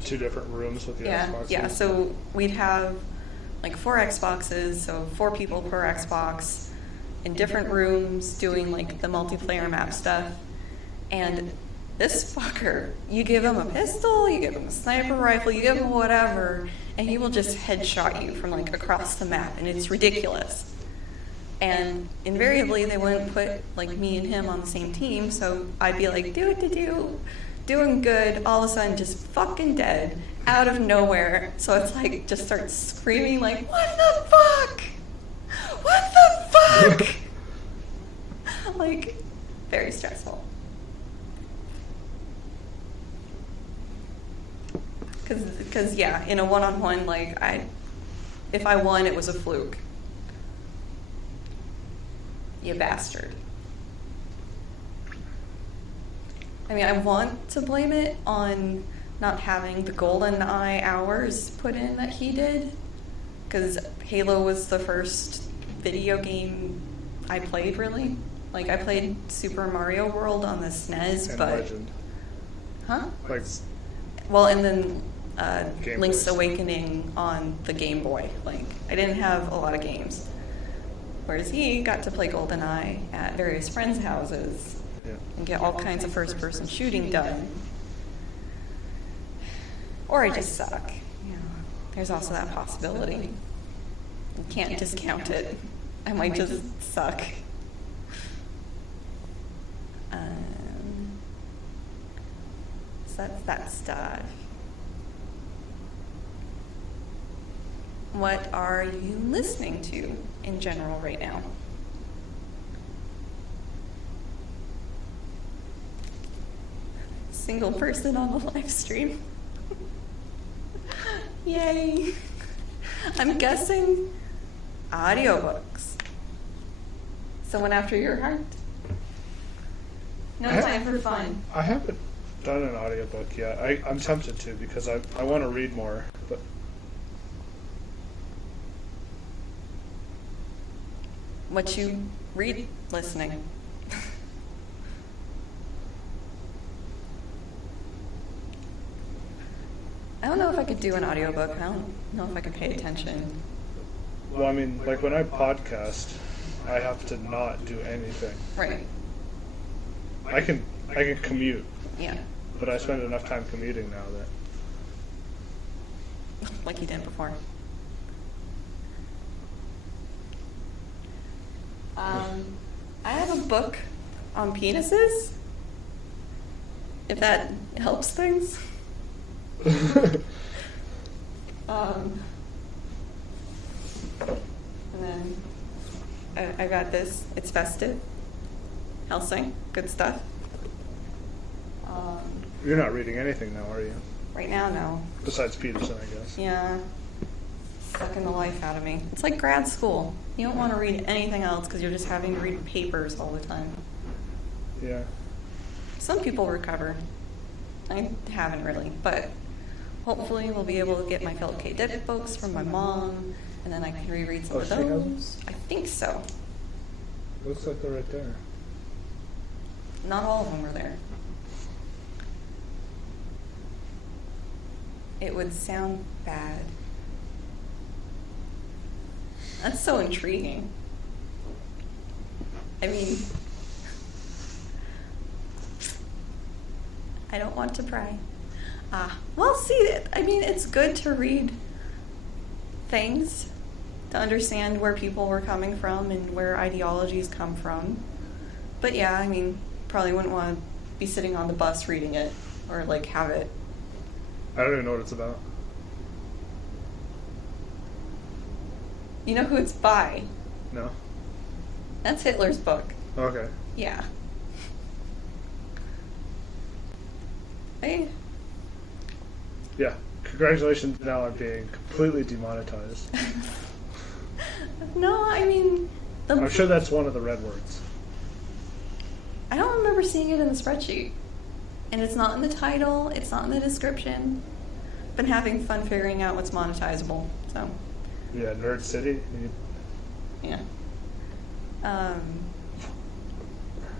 two different rooms with the Xboxes? Yeah, so we'd have like 4 Xboxes, so 4 people per Xbox in different rooms doing like the multiplayer map stuff. And this fucker, you give him a pistol, you give him a sniper rifle, you give him whatever, and he will just headshot you from like across the map, and it's ridiculous. And invariably they wouldn't put like me and him on the same team, so I'd be like, doing good, all of a sudden just fucking dead, out of nowhere. So it's like, just start screaming like, what the fuck? What the fuck? Like, very stressful. Cause yeah, in a one-on-one, like if I won, it was a fluke. You bastard. I mean, I want to blame it on not having the golden eye hours put in that he did, because Halo was the first video game I played, really. Like, I played Super Mario World on the SNES, And but... Legend. Huh? Like, Well, and then Game Link's Boys. Awakening on the Game Boy. Like, I didn't have a lot of games. Whereas he got to play GoldenEye at various friends' houses yeah. and get all kinds of first-person shooting done. Or I just suck. You know, there's also that possibility. You can't discount it. I might just suck. So that's that stuff. What are you listening to in general right now? Single person on the live stream. Yay. I'm guessing audiobooks. Someone after your heart? No time for fun. I haven't done an audiobook yet. I'm tempted to because I want to read more, but What you read listening? I don't know if I could do an audiobook. I don't know if I could pay attention. well, I mean, like when I podcast, I have to not do anything. Right. I can commute, Yeah. but I spend enough time commuting now that Like you did before. I have a book on penises. If that helps things. And then I got this. It's festive. Helsing. Good stuff. You're not reading anything now, are you? Right now, no. Besides Peterson, I guess. Yeah. Sucking the life out of me. It's like grad school. You don't want to read anything else because you're just having to read papers all the time. Yeah. Some people recover. I haven't really, but hopefully we'll be able to get my Philip K. Dick books from my mom, and then I can reread some Oh, of she has them? those. I think so. Looks like they're right there. Not all of them were there. It would sound bad. That's so intriguing. I mean, I don't want to pry. Well, see, I mean, it's good to read things, to understand where people were coming from and where ideologies come from. But yeah, I mean, probably wouldn't want to be sitting on the bus reading it or like have it. I don't even know what it's about. You know who it's by? No? That's Hitler's book. Okay. Yeah. Hey. Yeah. Congratulations now on being completely demonetized. No, I mean, I'm sure that's one of the red words. I don't remember seeing it in the spreadsheet. And it's not in the title, it's not in the description. Been having fun figuring out what's monetizable, so. Yeah, Nerd City. Yeah.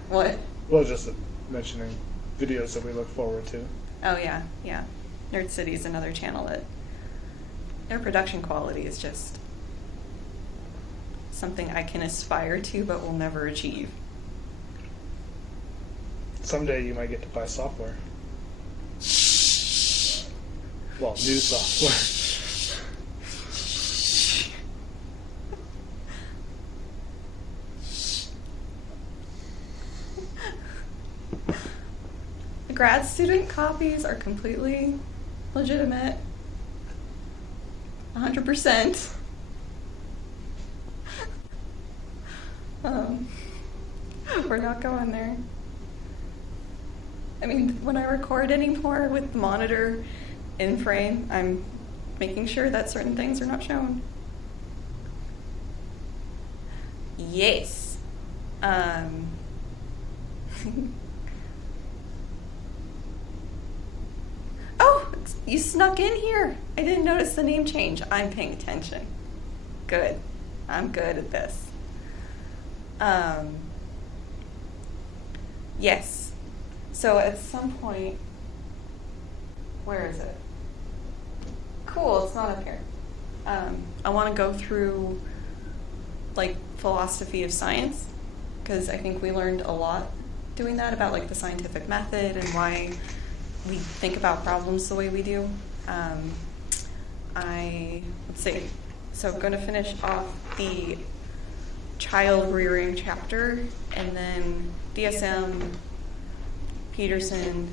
What? Well, just mentioning videos that we look forward to. Oh yeah, yeah. Nerd City is another channel that their production quality is just something I can aspire to but will never achieve. Someday you might get to buy software. Well, new software. Grad student copies are completely legitimate. 100%. We're not going there. I mean, when I record anymore with the monitor in frame, I'm making sure that certain things are not shown. Yes. Oh, you snuck in here. I didn't notice the name change. I'm paying attention. Good. I'm good at this. Yes. So at some point, where is it? Cool, it's not up here. I want to go through like philosophy of science, because I think we learned a lot doing that about like the scientific method and why we think about problems the way we do. Let's see. So I'm going to finish off the child rearing chapter, and then DSM, Peterson,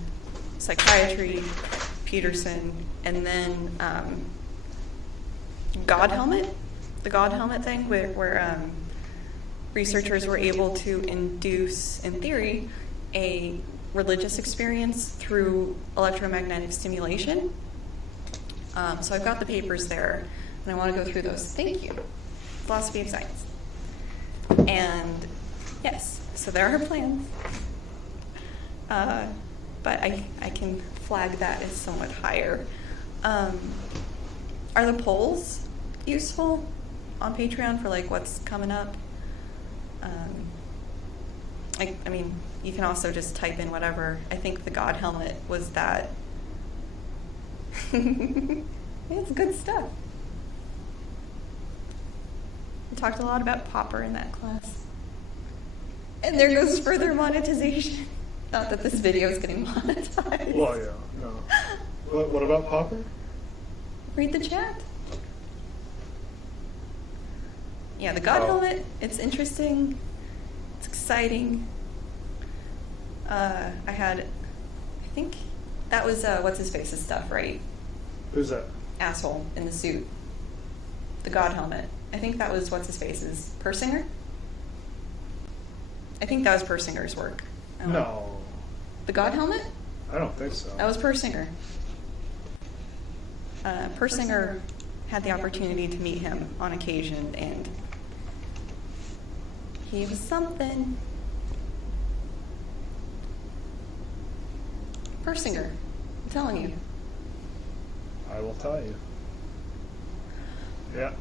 psychiatry, Peterson, and then God helmet, the God helmet thing, where researchers were able to induce, in theory, a religious experience through electromagnetic stimulation. So I've got the papers there, and I want to go through those. Thank you. Philosophy of science. And yes, so there are plans. But I can flag that as somewhat higher. Are the polls useful on Patreon for like what's coming up? I mean, you can also just type in whatever. I think the God helmet was that. It's good stuff. We talked a lot about Popper in that class. And there goes further monetization. Not that this video is getting monetized. Well, yeah, no. What about Popper? Read the chat. Yeah, the God helmet, it's interesting. It's exciting. I think that was, what's-his-face's stuff, right? Who's that? Asshole in the suit. The God helmet. I think that was what's-his-face's. Persinger? I think that was Persinger's work. No. The God helmet? I don't think so. That was Persinger. Persinger had the opportunity to meet him on occasion, and he was something. Persinger, I'm telling you. I will tell you. Yeah.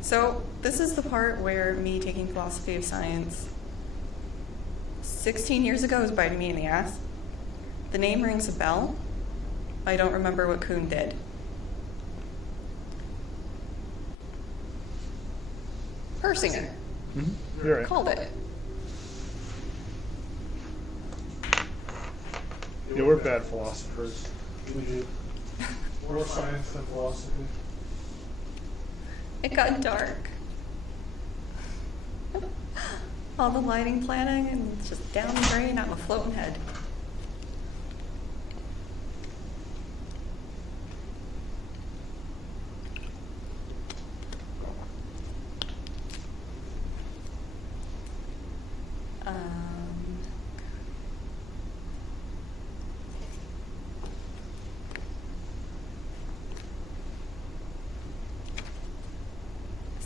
So this is the part where me taking philosophy of science 16 years ago is biting me in the ass. The name rings a bell. I don't remember what Kuhn did. Persinger. Mm-hmm. You're right. Called it. Yeah, we're bad philosophers. We do more science than philosophy. It got dark. All the lighting planning and it's just down the drain. I'm a floating head.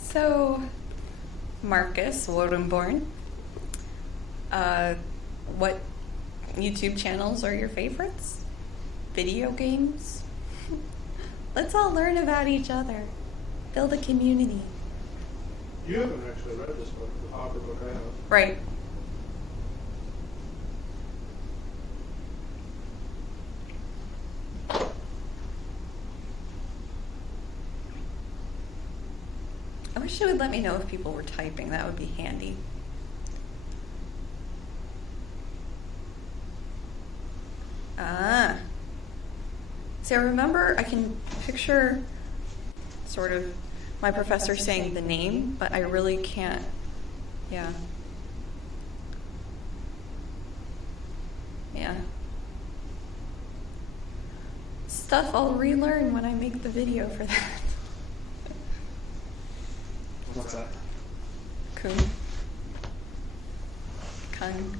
So, Marcus Wodenborn, what YouTube channels are your favorites? Video games? Let's all learn about each other. Build a community. You haven't actually read this book, the Popper book I have. Right. I wish it would let me know if people were typing. That would be handy. See, I remember, I can picture sort of my professor saying the name, but I really can't. Yeah. Yeah. Stuff I'll relearn when I make the video for that. What's that? Kuhn. Kuhn.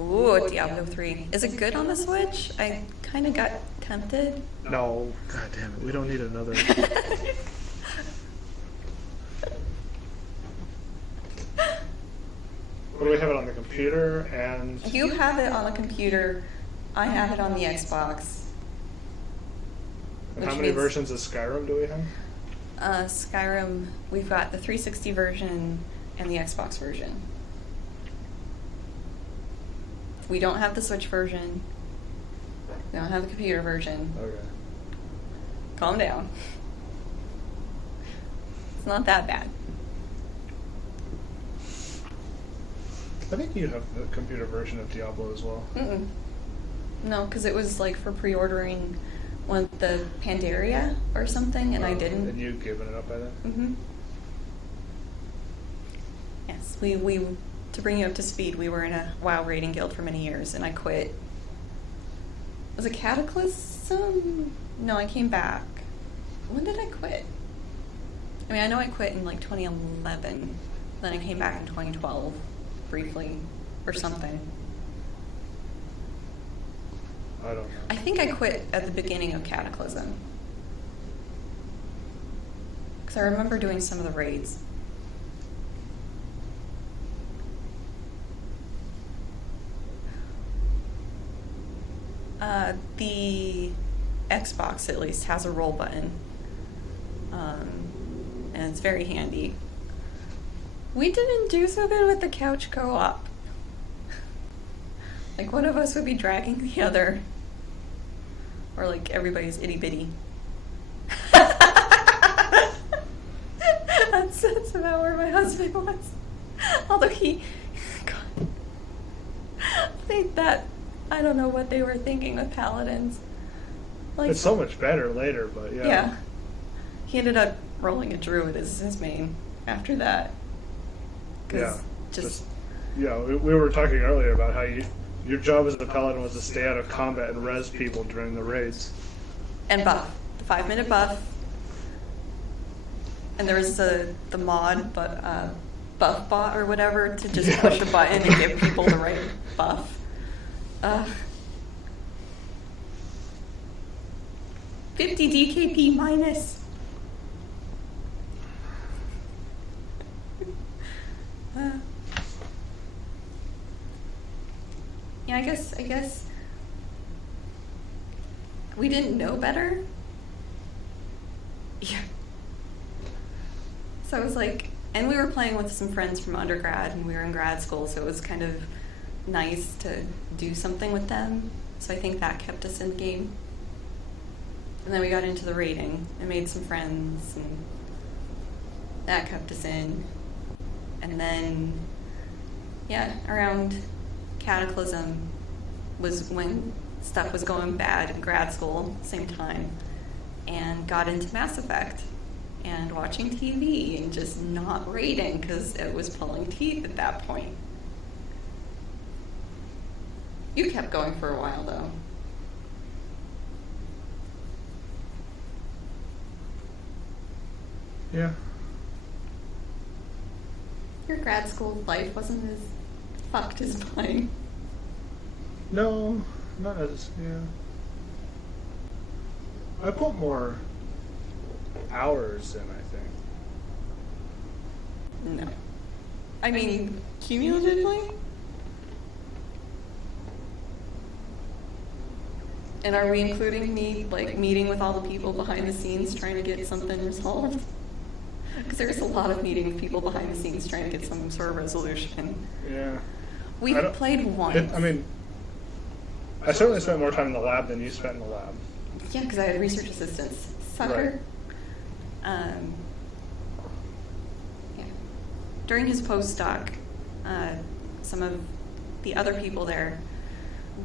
Ooh, Diablo 3. Is it good on the Switch? I kind of got tempted. No. God damn it. We don't need another. What do we have it on the computer and... You have it on the computer. I have it on the Xbox. And how many versions of Skyrim do we have? Skyrim, we've got the 360 version and the Xbox version. We don't have the Switch version. We don't have the computer version. Okay. Calm down. It's not that bad. I think you have the computer version of Diablo as well. Mm-mm. No, because it was like for pre-ordering one of the Pandaria or something, and I didn't. And you'd given it up by then? Mm-hmm. Yes, we to bring you up to speed, we were in a WoW raiding guild for many years, and I quit. Was it Cataclysm? No, I came back. When did I quit? I mean, I know I quit in like 2011. Then I came back in 2012, briefly, or something. I don't know. I think I quit at the beginning of Cataclysm. Because I remember doing some of the raids. The Xbox, at least, has a roll button. And it's very handy. We didn't do so good with the couch co-op. Like, one of us would be dragging the other. Or, like, everybody's itty-bitty. That's about where my husband was. Although he... God. I think that... I don't know what they were thinking with Paladins. Like, It's so much better later, but yeah. yeah. He ended up rolling a druid as his main after that. 'Cause Yeah. just Yeah, we were talking earlier about how your job as the paladin was to stay out of combat and res people during the raids. and buff. The 5-minute buff. And there was the mod, but buff bot or whatever, to just Yeah. push a button and give people the right buff. 50 DKP minus. Yeah, I guess we didn't know better. Yeah. So it was like, and we were playing with some friends from undergrad, and we were in grad school, so it was kind of nice to do something with them. So I think that kept us in the game. And then we got into the raiding and made some friends, and that kept us in. And then, yeah, around Cataclysm was when stuff was going bad in grad school, same time, and got into Mass Effect and watching TV and just not raiding because it was pulling teeth at that point. You kept going for a while, though. Yeah. Your grad school life wasn't as fucked as mine. No, not as, yeah. I put more hours in, I think. No. I mean, cumulatively? And are we including me, like, meeting with all the people behind the scenes trying to get something resolved? Because there's a lot of meeting with people behind the scenes trying to get some sort of resolution. Yeah. We've played once. I mean, I certainly spent more time in the lab than you spent in the lab. Yeah, because I had research assistants. Sucker. Yeah. During his postdoc, some of the other people there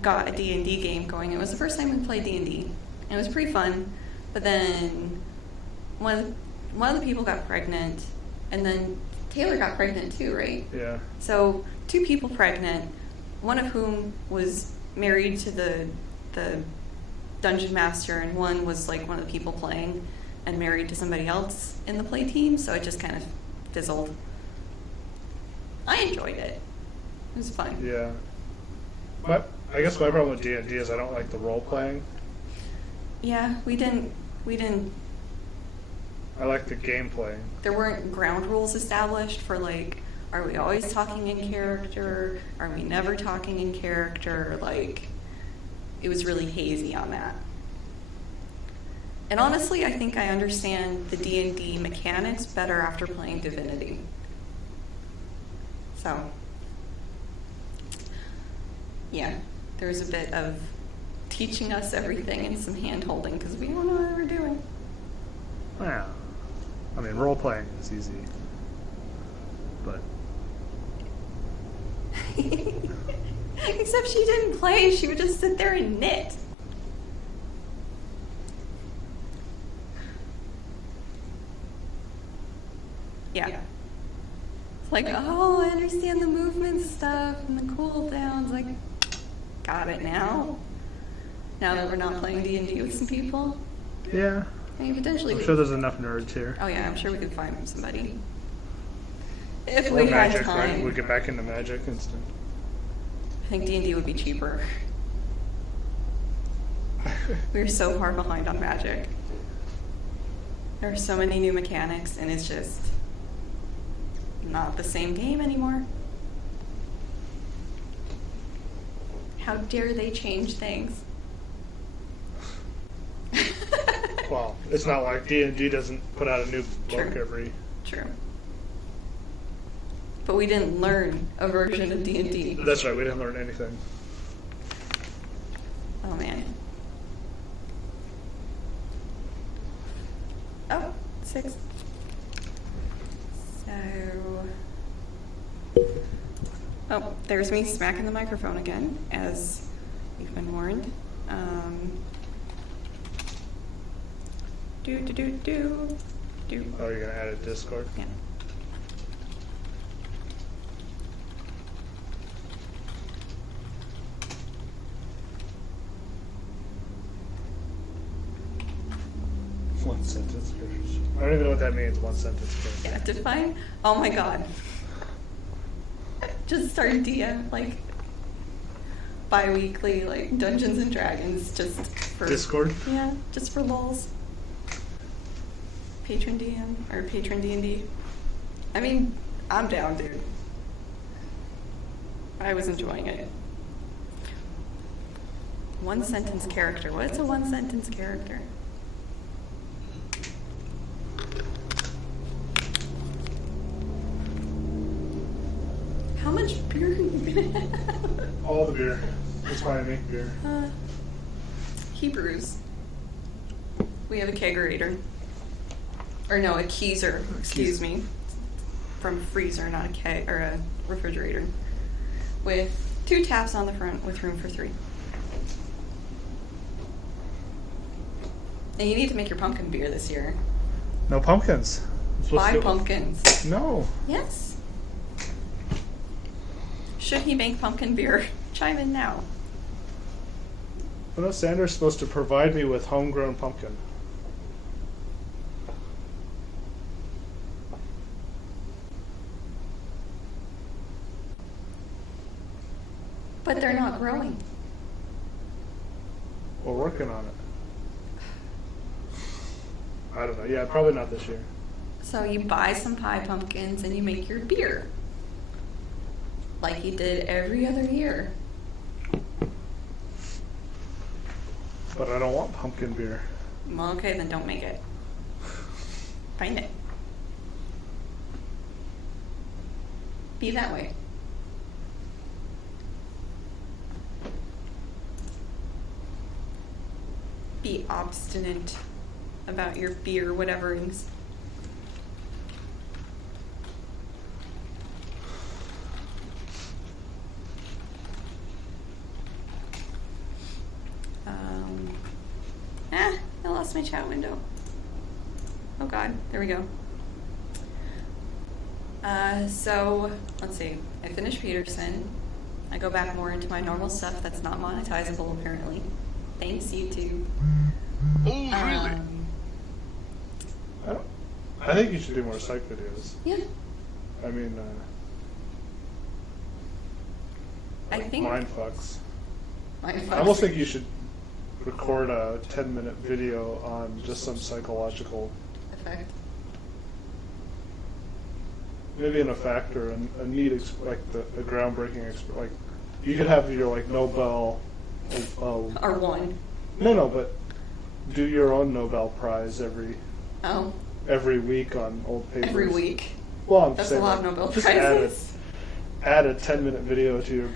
got a D&D game going. It was the first time we played D&D. It was pretty fun, but then one of the people got pregnant, and then Taylor got pregnant too, right? Yeah. So 2 people pregnant, one of whom was married to the dungeon master, and one was like one of the people playing and married to somebody else in the play team, so it just kind of fizzled. I enjoyed it. It was fun. Yeah. But I guess my problem with D&D is I don't like the role playing. Yeah, we didn't I like the game playing. there weren't ground rules established for, like, are we always talking in character? Are we never talking in character? Like, it was really hazy on that. And honestly, I think I understand the D&D mechanics better after playing Divinity. So, yeah, there was a bit of teaching us everything and some hand-holding because we don't know what we're doing. Yeah. I mean, role playing is easy. But Except if she didn't play, she would just sit there and knit. Yeah. It's like, oh, I understand the movement stuff and the cooldowns. Like, got it now. Now that we're not playing D&D with some people. Yeah. I mean, potentially. I'm sure there's enough nerds here. Oh yeah, I'm sure we could find somebody. If Or we had magic, time. right? We get back into magic instant. I think D&D would be cheaper. We're so far behind on magic. There are so many new mechanics, and it's just not the same game anymore. How dare they change things? Well, it's not like D&D doesn't put out a new book True. every... True. But we didn't learn a version of D&D. That's right, we didn't learn anything. Oh man. Oh, 6. So... Oh, there's me smacking the microphone again, as we've been warned. Do. Oh, you're gonna add a Discord? Yeah. One sentence characters. I don't even know what that means, one sentence character. Yeah, define. Oh my god. Just start DM, like, bi-weekly, like, Dungeons and Dragons, just for... Discord? Yeah, just for lulz. Patron DM, or patron D&D. I mean, I'm down, dude. I was enjoying it. One sentence character. What's a one sentence character? How much beer are you gonna have? All the beer. That's why I make beer. Hebrews. We have a kegerator. Or no, a keyser, excuse me. From freezer, not a keg, or a refrigerator. With 2 taps on the front with room for 3. And you need to make your pumpkin beer this year. No pumpkins. I'm supposed Buy to- pumpkins. No. Yes. Should he make pumpkin beer? Chime in now. Well, no, Sandra's supposed to provide me with homegrown pumpkin. But they're not growing. We're working on it. I don't know. Yeah, probably not this year. So you buy some pie pumpkins and you make your beer. Like you did every other year. But I don't want pumpkin beer. Well, okay, then don't make it. Find it. Be that way. Be obstinate about your beer whateverings. I lost my chat window. Oh god, there we go. So, let's see. I finished Peterson. I go back more into my normal stuff that's not monetizable, apparently. Thanks, YouTube. I think you should do more psych videos. Yeah. I mean, I think... mindfucks. Mindfucks. I almost think you should record a 10-minute video on just some psychological, Effect. maybe an effect or a neat, like the groundbreaking, like you could have your like Nobel. Or one. No, but do your own Nobel Prize Oh. every week on old papers. Every week. Well, I'm That's saying, a lot of like, Nobel just Prizes. add a 10-minute video to your.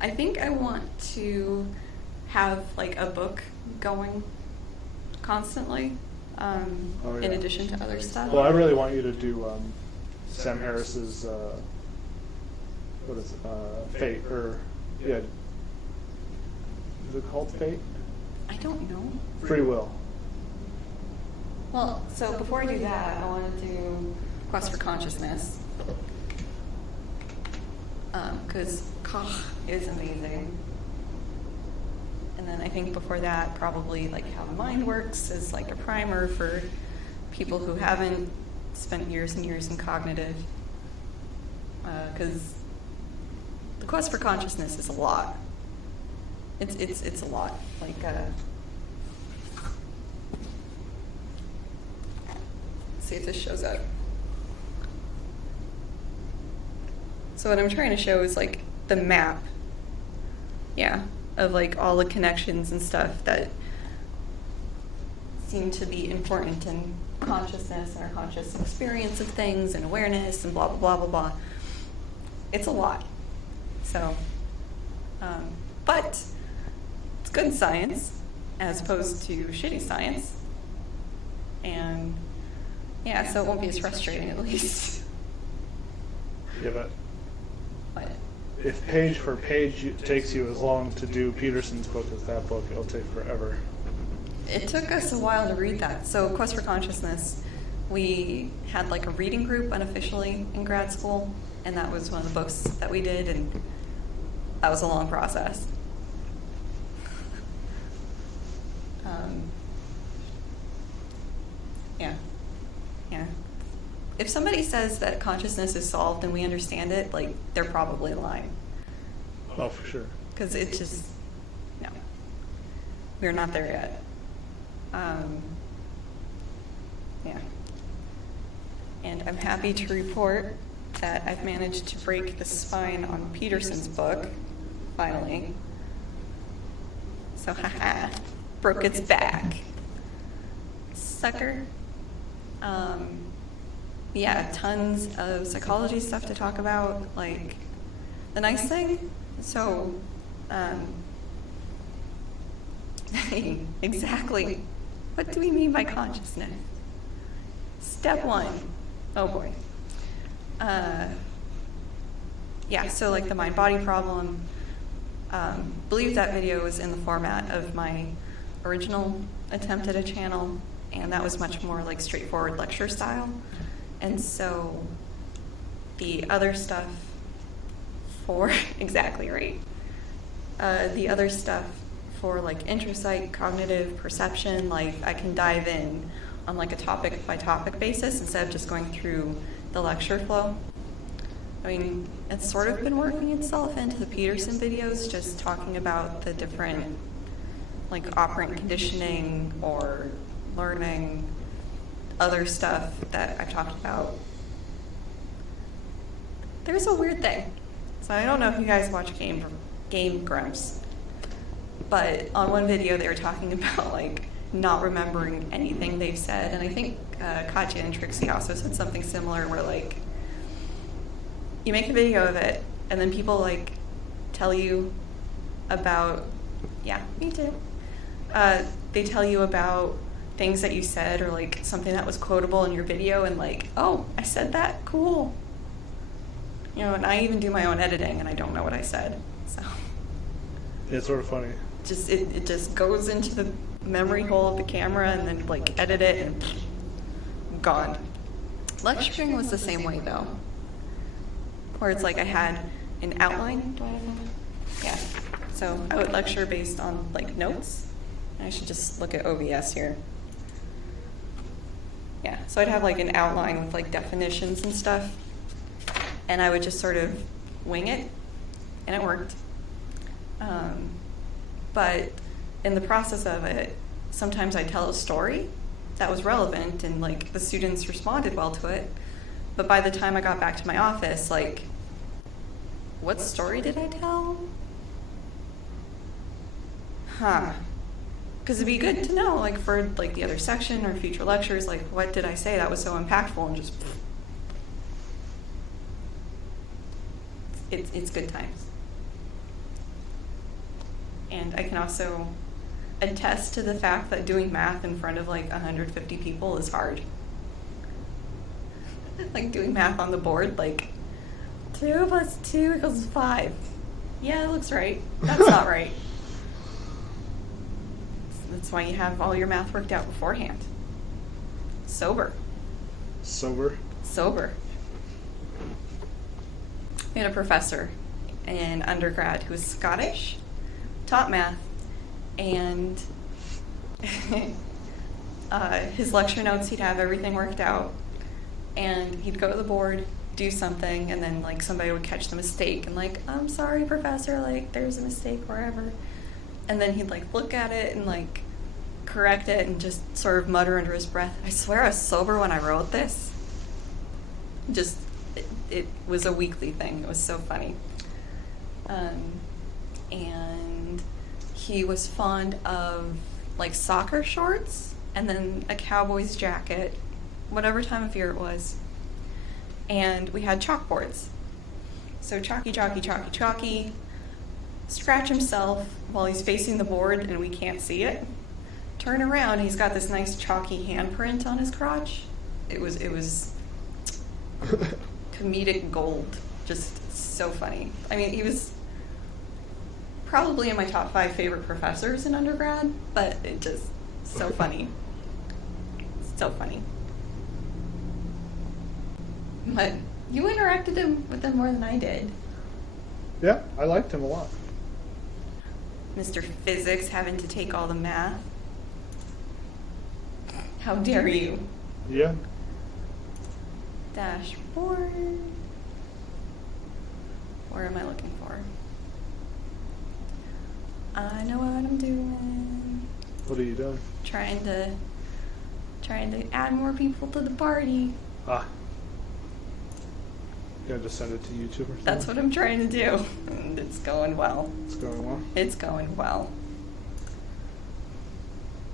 I think I want to have like a book going constantly, Oh, in yeah. addition to other stuff. Well, I really want you to do Sam Harris's what is it? Fate, or yeah, is it called Fate? I don't know. Free Will. Well, so before I do that, I want to do Quest for Consciousness. Because Koch is amazing. And then I think before that, probably like How the Mind Works is like a primer for people who haven't spent years and years in cognitive. Because the Quest for Consciousness is a lot. It's a lot. Like, see if this shows up. So what I'm trying to show is like the map, of like all the connections and stuff that seem to be important in consciousness and our conscious experience of things and awareness and blah, blah, blah, blah, blah. It's a lot. So, but it's good science as opposed to shitty science. And so it won't be as frustrating at least. Yeah, but But if page for page it takes you as long to do Peterson's book as that book, it'll take forever. it took us a while to read that. So Quest for Consciousness, we had like a reading group unofficially in grad school, and that was one of the books that we did, and that was a long process. Yeah. If somebody says that consciousness is solved and we understand it, like, they're probably lying. Oh, for sure. Because it's just, no. We're not there yet. And I'm happy to report that I've managed to break the spine on Peterson's book, finally. So, haha, broke its back. Sucker. Tons of psychology stuff to talk about. Like, the nice thing, so, exactly, what do we mean by consciousness? Step one. Oh boy. So like the mind-body problem, believe that video was in the format of my original attempt at a channel, and that was much more like straightforward lecture style. And so the other stuff for, exactly right, the other stuff for like intrapsych, cognitive, perception, like I can dive in on like a topic by topic basis instead of just going through the lecture flow. I mean, it's sort of been working itself into the Peterson videos, just talking about the different like operant conditioning or learning, other stuff that I've talked about. There's a weird thing. So I don't know if you guys watch Game Grumps, but on one video they were talking about like not remembering anything they've said, and I think Katya and Trixie also said something similar where like you make a video of it and then people like tell you about, me too, they tell you about things that you said or like something that was quotable in your video, and like, oh, I said that, cool. And I even do my own editing and I don't know what I said, so. It's sort of funny. It just goes into the memory hole of the camera and then like edit it and gone. Lecturing was the same way though, where it's like I had an outline. Do I have that? Yeah. So I would lecture based on like notes. I should just look at OBS here. Yeah, so I'd have like an outline with like definitions and stuff, and I would just sort of wing it, and it worked. But in the process of it, sometimes I tell a story that was relevant and like the students responded well to it. But by the time I got back to my office, like, what story did I tell? Because it'd be good to know, like for like the other section or future lectures, like what did I say that was so impactful, and just, it's good times. And I can also attest to the fact that doing math in front of like 150 people is hard. like doing math on the board, like 2 plus 2 equals 5. Yeah, that looks right. That's not right. That's why you have all your math worked out beforehand. Sober. Sober? Sober. We had a professor in undergrad who was Scottish, taught math, and his lecture notes, he'd have everything worked out, and he'd go to the board, do something, and then like somebody would catch the mistake and like, I'm sorry, professor, like there's a mistake wherever. And then he'd like look at it and like correct it and just sort of mutter under his breath, I swear I was sober when I wrote this. Just, it was a weekly thing. It was so funny. And he was fond of like soccer shorts and then a Cowboys jacket, whatever time of year it was. And we had chalkboards. So chalky, scratch himself while he's facing the board and we can't see it. Turn around, he's got this nice chalky handprint on his crotch. It was comedic gold. Just so funny. I mean, he was probably in my top 5 favorite professors in undergrad, but it just so funny. So funny. But you interacted with him more than I did. Yeah, I liked him a lot. Mr. Physics having to take all the math. How dare you? Yeah. Dashboard. Where am I looking for? I know what I'm doing. What are you doing? Trying to add more people to the party. Ah. You gotta just send it to YouTube or something? That's what I'm trying to do. And it's going well. It's going well? It's going well.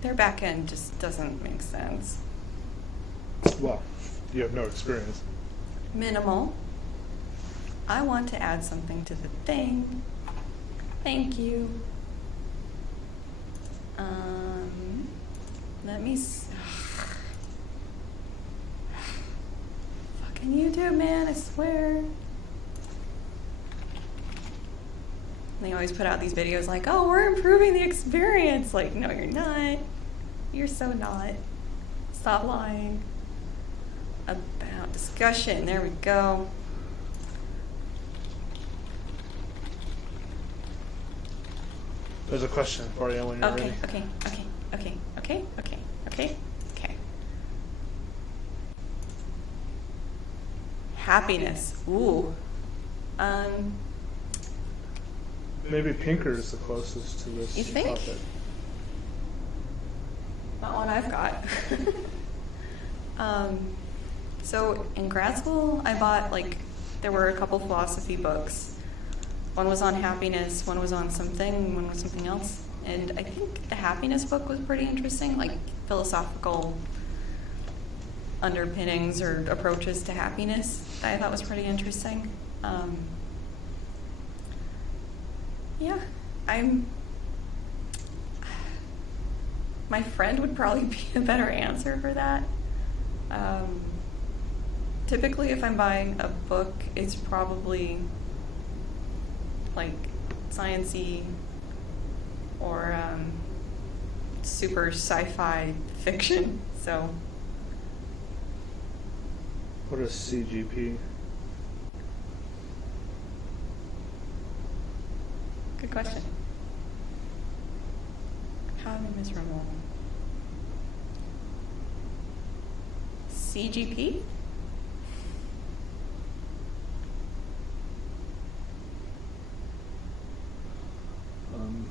Their back end just doesn't make sense. Well, you have no experience. Minimal. I want to add something to the thing. Thank you. Let me fucking YouTube, man, I swear. They always put out these videos like, oh, we're improving the experience. Like, no, you're not. You're so not. Stop lying. About discussion. There we go. There's a question for you when you're ready. Okay. Happiness. Ooh. Maybe Pinker is the closest to this You think? topic. Not one I've got. So in grad school, I bought there were a couple philosophy books. One was on happiness, one was on something, one was something else. And I think the happiness book was pretty interesting, like philosophical underpinnings or approaches to happiness that I thought was pretty interesting. Yeah, my friend would probably be a better answer for that. Typically, if I'm buying a book, it's probably like Saliency or super sci-fi fiction. So, What is CGP? good question. How am I miserable? CGP? I'm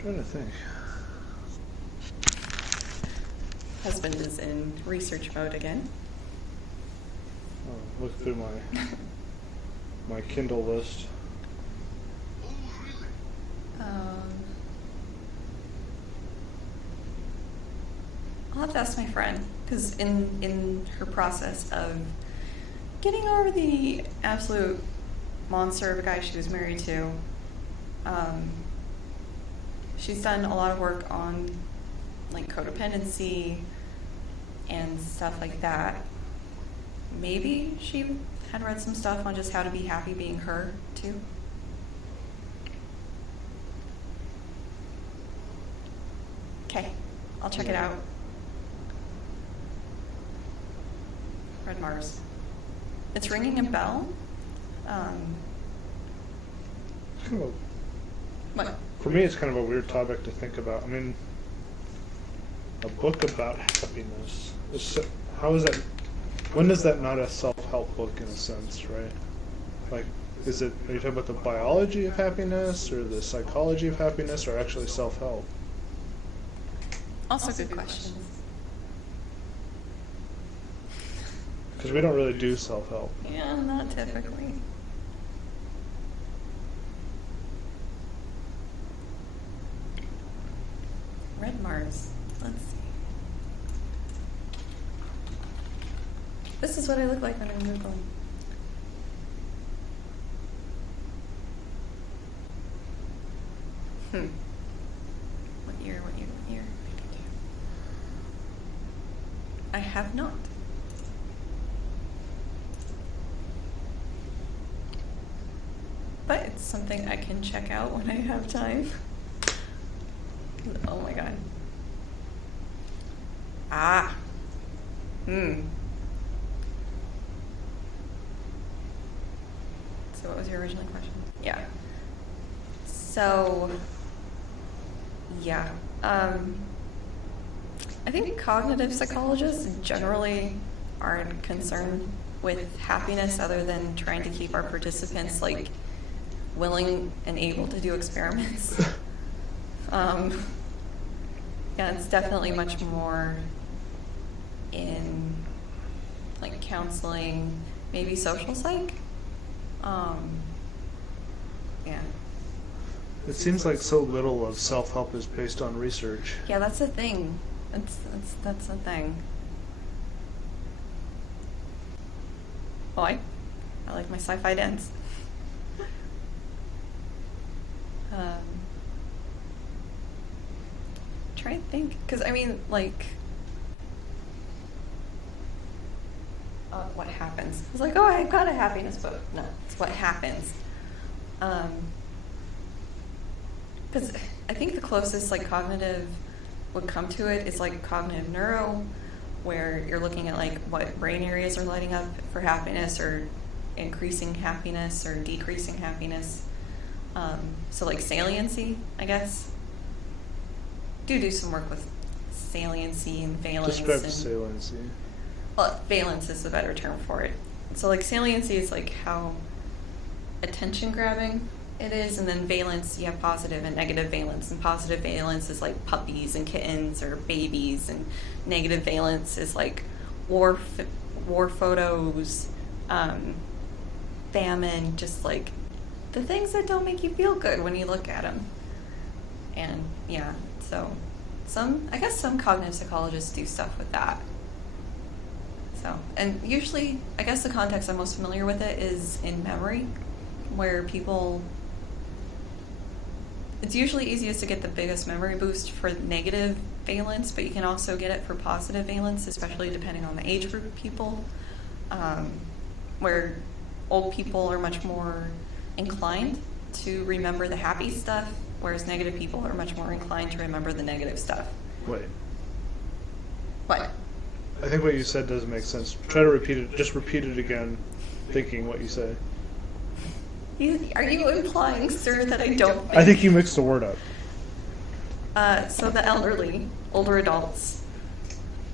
trying to think. Husband is in research mode again. Look through my Kindle list. I'll have to ask my friend, because in her process of getting over the absolute monster of a guy she was married to, she's done a lot of work on like codependency, and stuff like that. Maybe she had read some stuff on just how to be happy being her, too. Okay, I'll check it out. Red Mars. It's ringing a bell. What? For me, it's kind of a weird topic to think about. I mean, a book about happiness. How is that? When is that not a self-help book in a sense, right? Like, are you talking about the biology of happiness, or the psychology of happiness, or actually self-help? Also good questions. Because we don't really do self-help. Yeah, not typically. Red Mars. Let's see. This is what I look like when I'm Googling. What year? I have not. But it's something I can check out when I have time. Oh my god. So what was your original question? Yeah. So, yeah. I think cognitive psychologists generally aren't concerned with happiness other than trying to keep our participants, like, willing and able to do experiments. Yeah, it's definitely much more in, like, counseling, maybe social psych. Yeah. It seems like so little of self-help is based on research. Yeah, that's the thing. That's the thing. Well, I like my sci-fi dance. Try to think, because I mean, like, what happens? It's like, oh, I got a happiness book. No, it's what happens. Because I think the closest, like, cognitive would come to it is, like, cognitive neuro, where you're looking at, like, what brain areas are lighting up for happiness, or increasing happiness, or decreasing happiness. So, like, saliency, I guess. Do some work with saliency and valence. Describe saliency. Well, valence is the better term for it. So, like, saliency is, like, how attention grabbing it is, and then valence, you have positive and negative valence, and positive valence is like puppies and kittens or babies, and negative valence is like war photos, famine, just like the things that don't make you feel good when you look at them. And yeah, so I guess some cognitive psychologists do stuff with that. So, and usually, I guess the context I'm most familiar with it is in memory, where it's usually easiest to get the biggest memory boost for negative valence, but you can also get it for positive valence, especially depending on the age group of people, where old people are much more inclined to remember the happy stuff, whereas negative people are much more inclined to remember the negative stuff. Wait. What? I think what you said doesn't make sense. Try to repeat it. Just repeat it again, thinking what you say. Are you implying, sir, that I don't think? I think you mixed the word up. So the elderly, older adults,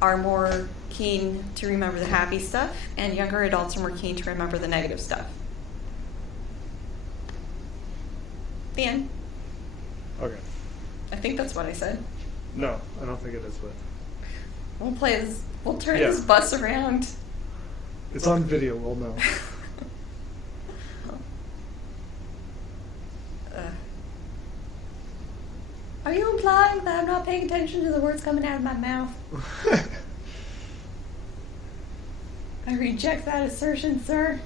are more keen to remember the happy stuff, and younger adults are more keen to remember the negative stuff. The end. Okay. I think that's what I said. No, I don't think it is, but... We'll turn this bus around. It's on video, we'll know. Are you implying that I'm not paying attention to the words coming out of my mouth? I reject that assertion, sir.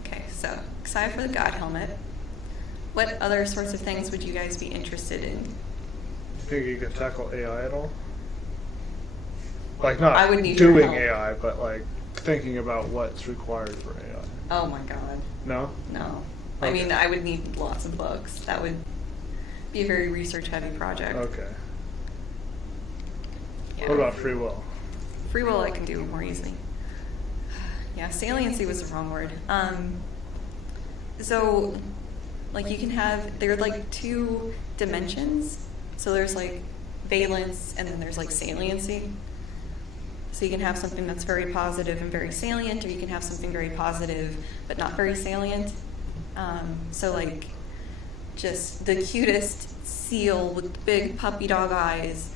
Okay, so aside for the God helmet, what other sorts of things would you guys be interested in? Do you think you could tackle AI at all? Like, not I would need your doing help. AI, but like thinking about what's required for AI. Oh my god. No? No. I Okay. mean, I would need lots of books. That would be a very research-heavy project. Okay. Yeah. What about free will? Free will I can do more easily. Yeah, saliency was the wrong word. So, like, you can have, there are like two dimensions. So there's like valence and then there's like saliency. So you can have something that's very positive and very salient, or you can have something very positive but not very salient. So like, just the cutest seal with big puppy dog eyes,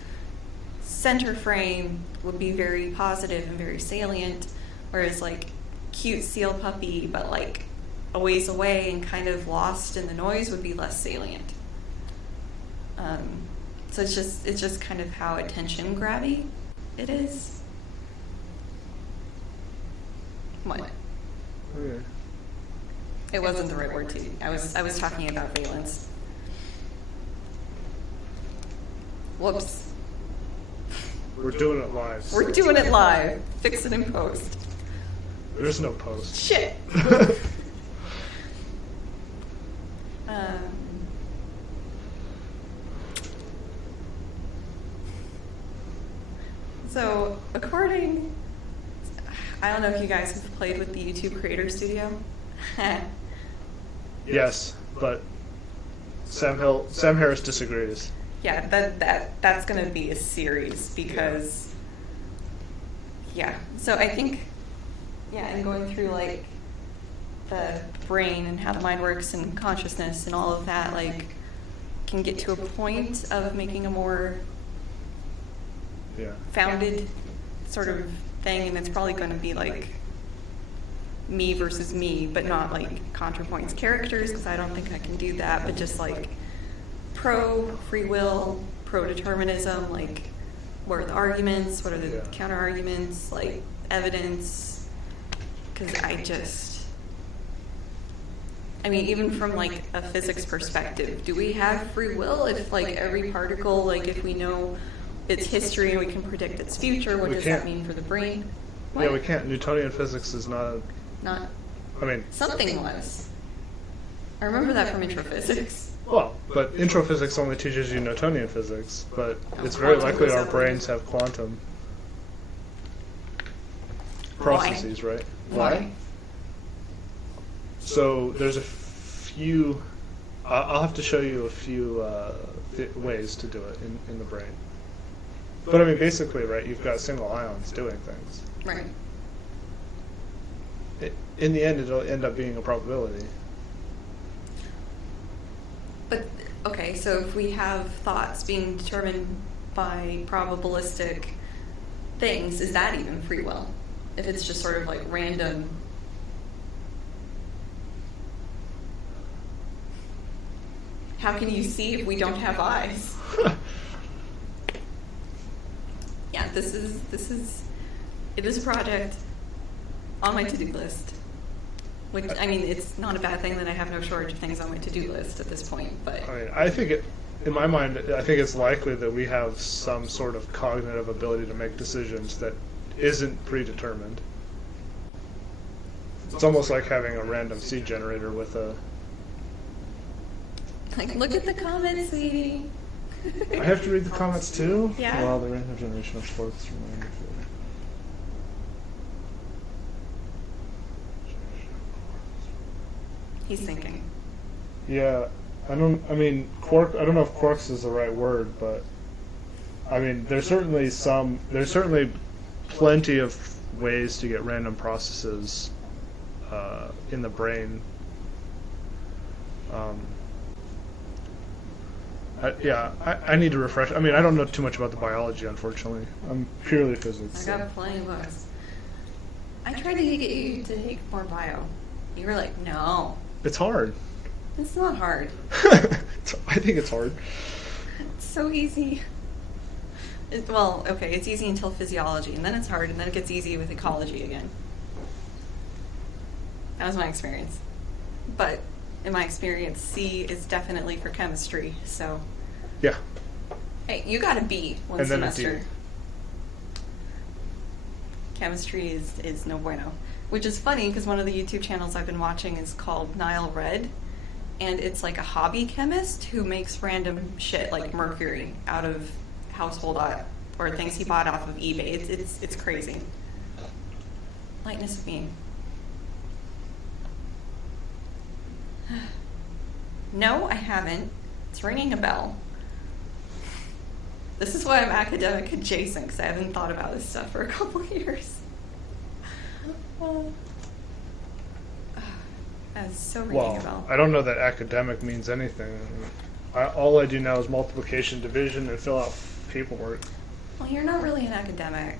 center frame would be very positive and very salient, whereas like cute seal puppy but like a ways away and kind of lost in the noise would be less salient. So it's just kind of how attention grabby it is. What? Okay. It wasn't the right word to. I was talking about valence. Whoops. We're doing it live. We're doing it live. Fix it in post. There's no post. Shit. So, according, I don't know if you guys have played with the YouTube Creator Studio. Yes, but Sam Harris disagrees. Yeah, that's going to be a series because, yeah. So I think, yeah, and going through like the brain and how the mind works and consciousness and all of that, like, can get to a point of making a more founded sort of thing, and it's probably going to be like me versus me, but not like ContraPoints characters, because I don't think I can do that, but just like pro free will, pro determinism, like what are the arguments, what are the counter arguments, like evidence, because I mean, even from like a physics perspective, do we have free will if like every particle, like if we know its history and we can predict its future, what does that mean for the brain? What? Yeah, we can't. Newtonian physics is not. I mean, Something was. I remember that from introphysics. Well, but introphysics only teaches you Newtonian physics, but it's very likely our brains have quantum processes, right? Why? So there's a few. I'll have to show you a few ways to do it in the brain. But I mean, basically, right? You've got single ions doing things. Right. In the end, it'll end up being a probability. But, okay, so if we have thoughts being determined by probabilistic things, is that even free will? If it's just sort of like random. How can you see if we don't have eyes? Yeah, it is a project on my to-do list. Which, I mean, it's not a bad thing that I have no shortage of things on my to-do list at this point, but... I mean, I think in my mind, I think it's likely that we have some sort of cognitive ability to make decisions that isn't predetermined. It's almost like having a random seed generator with a... Like, look at the comments, sweetie. I have to read the comments too? Yeah. Well, the random generation of sports from my undergrad. He's thinking. Yeah, I don't know if quarks is the right word, but I mean, there's certainly plenty of ways to get random processes in the brain. I need to refresh. I mean, I don't know too much about the biology, unfortunately. I'm purely physics. I got plenty of books. I tried to get you to take more bio. You were like, no. It's hard. It's not hard. I think it's hard. It's so easy. Well, okay, it's easy until physiology, and then it's hard, and then it gets easy with ecology again. That was my experience. but in my experience, C is definitely for chemistry, so. Yeah. Hey, you got a B one And then a D. semester. Chemistry is no bueno. Which is funny, because one of the YouTube channels I've been watching is called Nile Red, and it's like a hobby chemist who makes random shit like mercury out of household or things he bought off of eBay. It's crazy. Lightness of being. No, I haven't. It's ringing a bell. This is why I'm academic adjacent, because I haven't thought about this stuff for a couple years. That's so ringing a bell. I don't know that academic means anything. All I do now is multiplication, division, and fill out paperwork. Well, you're not really an academic.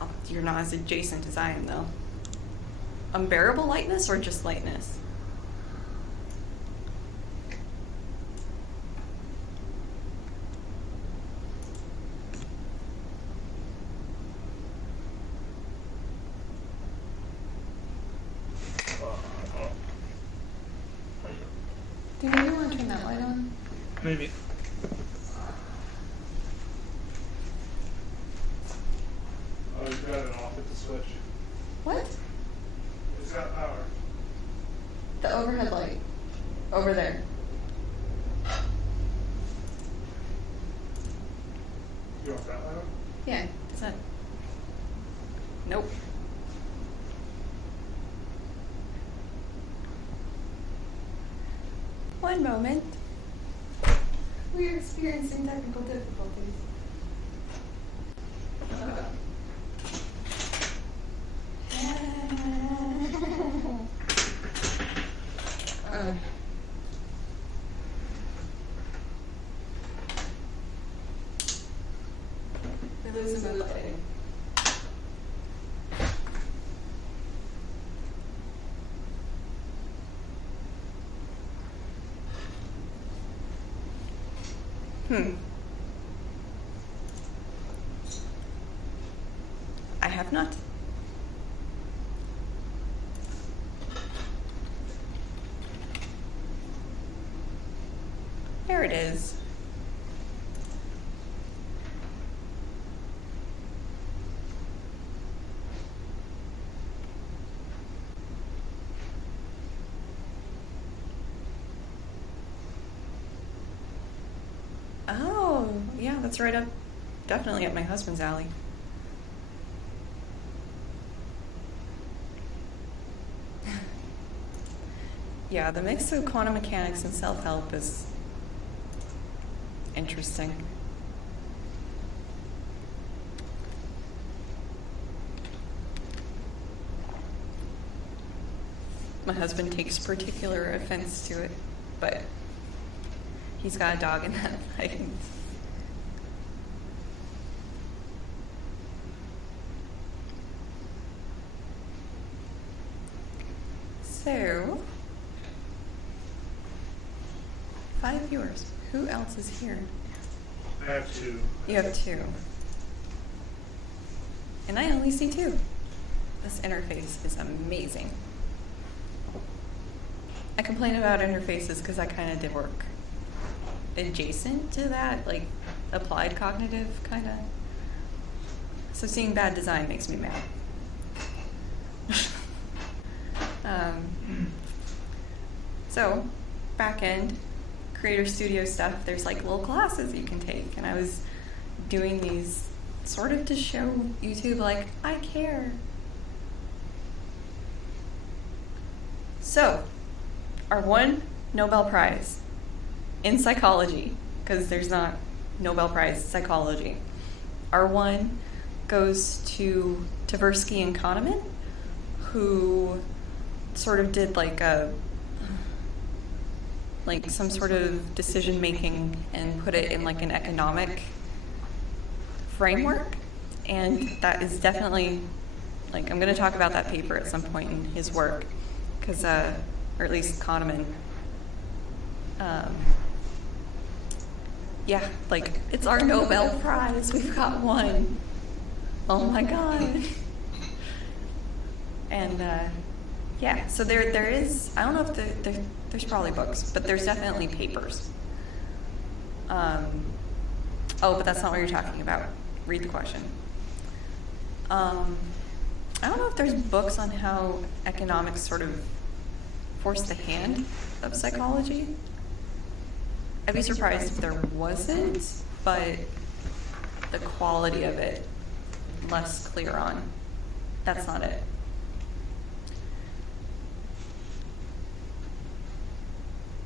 Oh, you're not as adjacent as I am, though. Unbearable lightness or just lightness? Do you really want to turn that light on? Maybe. Oh, you've got it off at the switch. What? It's got power. The overhead light. Over there. You want that light on? Yeah. Is that? Nope. One moment. We are experiencing technical difficulties. We're losing mobility. I have not. There it is. Oh, yeah, that's right up, definitely up my husband's alley. Yeah, the mix of quantum mechanics and self-help is interesting. My husband takes particular offense to it, but he's got a dog in that fight. So, 5 viewers. Who else is here? I have 2. You have 2. And I only see 2. This interface is amazing. I complain about interfaces because I kind of did work adjacent to that, like applied cognitive kind of. So seeing bad design makes me mad. So back end, Creator Studio stuff, there's like little classes you can take, and I was doing these sort of to show YouTube like, I care. So, our one Nobel Prize in psychology, because there's not Nobel Prize psychology, our one goes to Tversky and Kahneman, who sort of did like some sort of decision making and put it in like an economic framework. And that is definitely, like, I'm going to talk about that paper at some point in his work, because, or at least Kahneman. Yeah, like, it's our Nobel Prize. We've got one. Oh my God. And yeah, so there is, I don't know if there's probably books, but there's definitely papers. Oh, but that's not what you're talking about. Read the question. I don't know if there's books on how economics sort of force the hand of psychology. I'd be surprised if there wasn't, but the quality of it, less clear on. That's not it.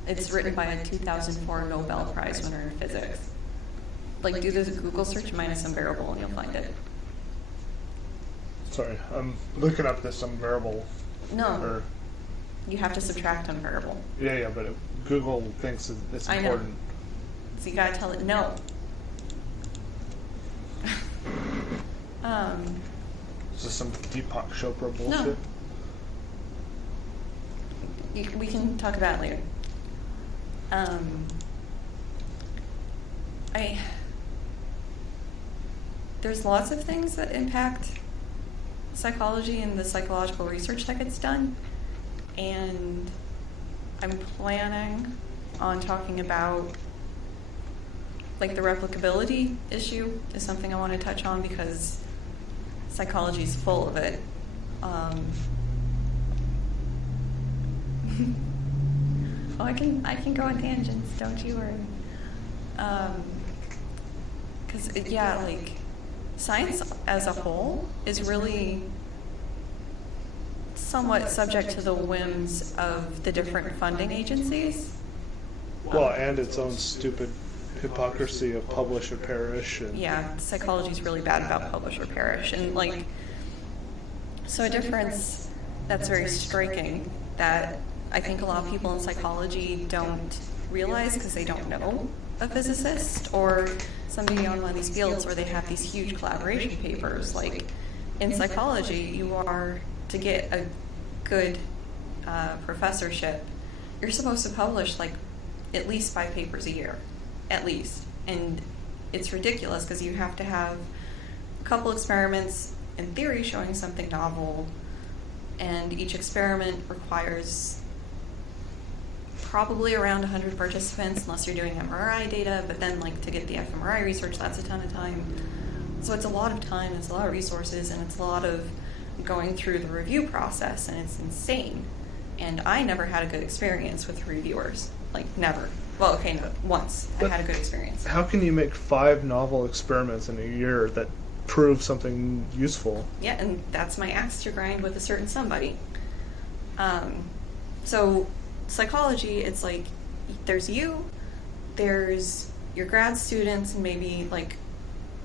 It's written by a 2004 Nobel Prize winner in physics. Like, do this Google search minus unbearable and you'll find it. Sorry, I'm looking up this unbearable. No, you have to subtract unbearable. Yeah, but Google thinks it's important. I know. So you gotta tell it no. Is this some Deepak Chopra bullshit? No. We can talk about it later. There's lots of things that impact psychology and the psychological research that gets done, and I'm planning on talking about, like, the replicability issue is something I want to touch on because psychology is full of it. Oh, I can go on tangents, don't you worry. Because yeah, like, science as a whole is really somewhat subject to the whims of the different funding agencies. Well, and its own stupid hypocrisy of publish or perish. And yeah, psychology is really bad about publish or perish. And, like, so a difference that's very striking that I think a lot of people in psychology don't realize because they don't know a physicist or somebody on one of these fields where they have these huge collaboration papers. Like, in psychology, you are, to get a good professorship, you're supposed to publish, like, at least 5 papers a year, at least. And it's ridiculous because you have to have a couple experiments in theory showing something novel, and each experiment requires probably around 100 participants, unless you're doing MRI data, but then, like, to get the fMRI research, that's a ton of time. So it's a lot of time, it's a lot of resources, and it's a lot of going through the review process, and it's insane. And I never had a good experience with reviewers. Like, never. Well, okay, no, once I had a good experience. How can you make 5 novel experiments in a year that prove something useful? Yeah, and that's my axe to grind with a certain somebody. So psychology, it's like, there's there's your grad students, and maybe, like,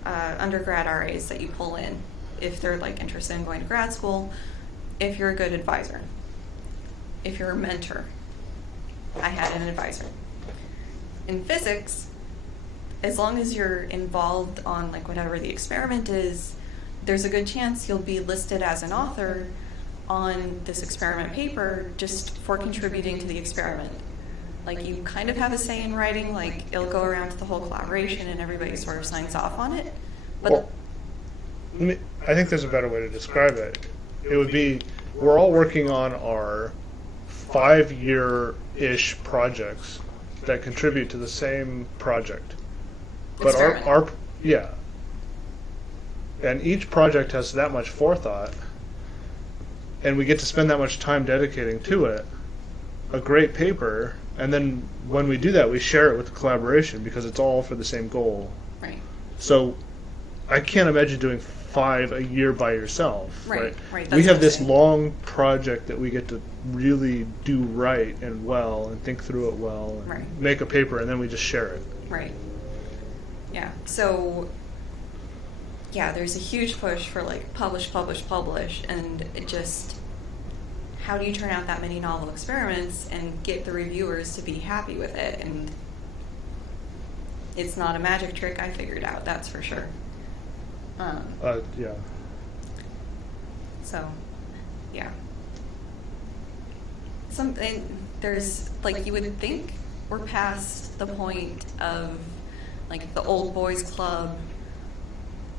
undergrad RAs that you pull in if they're, like, interested in going to grad school, if you're a good advisor, if you're a mentor. I had an advisor. In physics, as long as you're involved on, like, whatever the experiment is, there's a good chance you'll be listed as an author on this experiment paper just for contributing to the experiment. Like, you kind of have a say in writing, like, it'll go around to the whole collaboration and everybody sort of signs off on it. But well, I think there's a better way to describe it. It would be, we're all working on our 5-year-ish projects that contribute to the same project. But our yeah. And each project has that much forethought, and we get to spend that much time dedicating to it, a great paper, and then when we do that, we share it with the collaboration because it's all for the same goal. Right. So I can't imagine doing 5 a year by yourself. Right. We have this long project that we get to really do right and well and think through it well and make a paper, and then we just share it. Right. Yeah. So, yeah, there's a huge push for, like, publish, and it just, how do you turn out that many novel experiments and get the reviewers to be happy with it? And it's not a magic trick I figured out, that's for sure. Yeah. So, yeah. There's, like, you would think we're past the point of, like, the old boys club,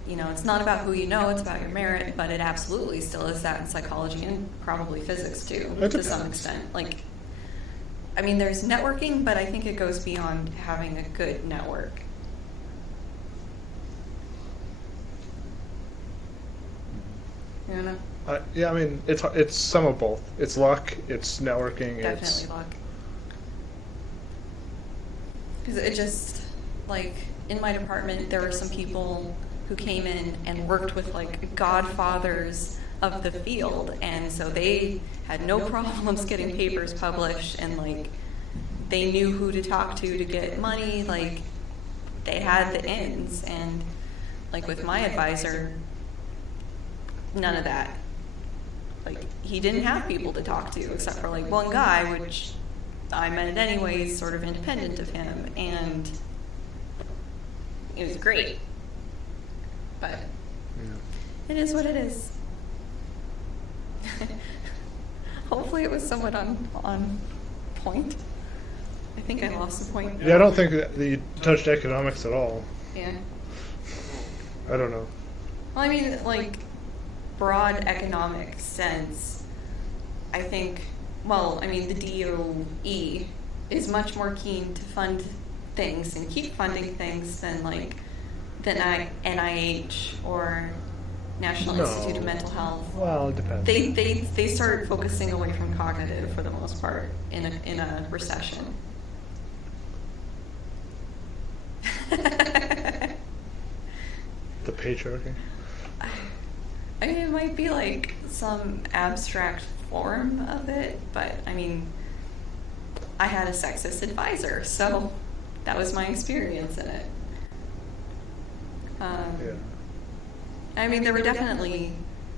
you know, it's not about who you know, it's about your merit, but it absolutely still is that in psychology and probably physics too, to some extent. Like, I mean, there's networking, but I think it goes beyond having a good network. You know? Yeah, I mean, it's some of both. It's luck, it's networking, Definitely luck. Because it just, like, in my department, there were some people who came in and worked with, like, godfathers of the field, and so they had no problems getting papers published, and, like, they knew who to talk to get money, like, they had the ins, and, like, with my advisor, none of that. Like, he didn't have people to talk to, except for, like, one guy, which I met anyways, sort of independent of him, and it was great. But it is what it is. Hopefully it was somewhat on point. I think I lost the point. Yeah, I don't think that you touched economics at all. Yeah. I don't know. Well, I mean, like, broad economic sense, I think, well, I mean, the DOE is much more keen to fund things and keep funding things than, like, NIH or National Institute of Mental Health. Well, it depends. They started focusing away from cognitive for the most part in a recession. The patriarchy? I mean, it might be like some abstract form of it, but I mean, I had a sexist advisor, so that was my experience in it. Yeah. I mean, there were definitely